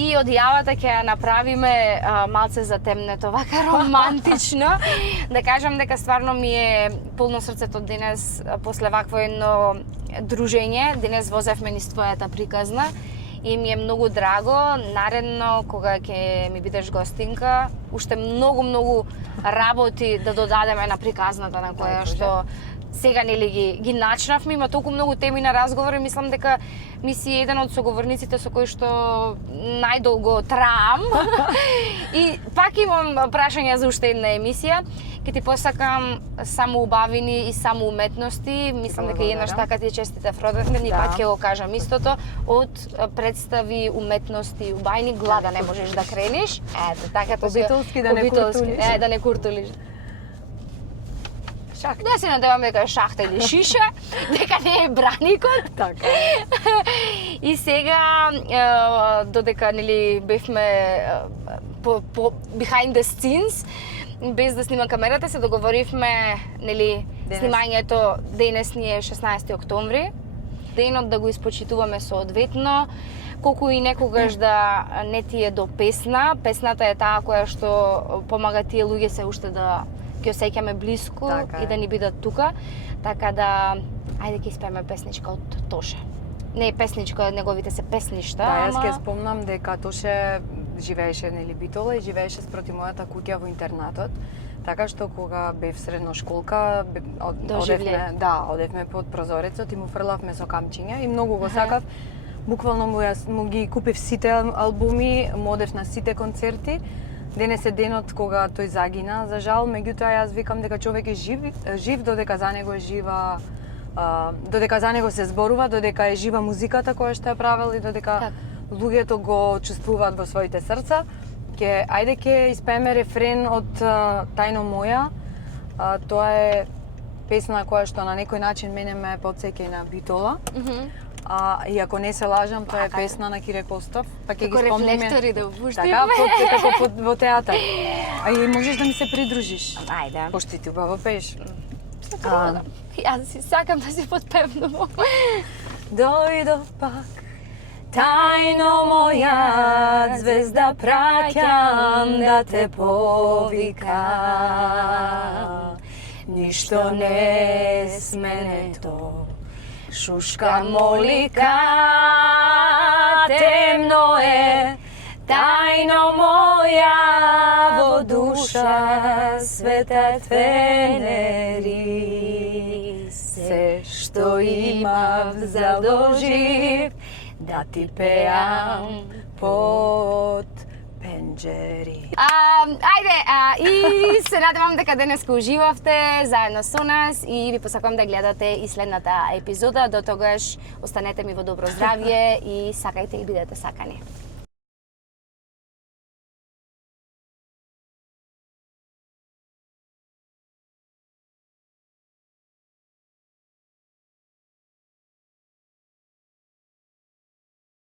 И одјавата ќе ја направиме малце затемнето, вака романтично. Да кажам дека стварно ми е полно срцето денес после вакво едно дружење. Денес возевме низ твојата приказна и ми е многу драго. Наредно, кога ќе ми бидеш гостинка, уште многу работи да додадеме на приказната на која што сега нели ги начнавме, има толку многу теми на разговор и мислам дека ми си еден од соговорниците со кој што најдолго траам. И пак имам прашања за уште една емисија. Ке ти посакам само убавини и само уметности. Мислам дека и еднаш така ти честитав роденден и пак ќе го кажам истото. Од представи, уметности, убавини, глада не можеш да крениш. Ете, така тоа По-битолски да не куртулиш. Да не куртулиш. Шахта. Да се надевам дека е шахта или шиша, дека не е браникот. Така. И сега додека нели бевме по behind the scenes, без да снима камерата, се договоривме нели снимањето денес ни е 16 октомври. Денот да го испочитуваме соодветно. Колку и некогаш да не ти е до песна, песната е таа која што помага тие луѓе се уште да ќе осеќаме блиску Така и да ни бидат тука. Така да, ајде ќе испееме песничка од Тоше. Не е песничка, неговите се песништа, Да, јас ќе ама... спомнам дека Тоше живееше нели Битола и живееше спроти мојата куќа во интернатот. Така што кога бев средношколка, одевме под прозорецот и му фрлавме со камчиња и многу го сакав. Буквално му ги купив сите албуми, му одев на сите концерти. Денес е денот кога тој загина, за жал, меѓутоа јас викам дека човек е жив додека за него е жива, додека за него се зборува, додека е жива музиката која што ја правел и додека луѓето го чувствуваат во своите срца. Ајде ќе испееме рефрен од Тајно моја. Тоа е песна која што на некој начин мене ме потсеќа на Битола. И ако не се лажам, тоа е песна на Кире Костов, па ќе ги спомниме. Рефлектори да пуштиме. Така, како во театар. И можеш да ми се придружиш. Ајде. Пошто ти убаво пееш. Јас си сакам да си подпевнувам. Дојдов пак, тајно моја звезда праќам да те повикам. Ништо не сменето, шушка молика, темно е, тајно моја во душа светат фенери се што имав заложив да ти пеам под пенџери. Ајде, и се надевам дека денеска уживавте заедно со нас и ви посакувам да гледате и следната епизода. До тогаш останете ми во добро здравје и сакајте и бидете сакани.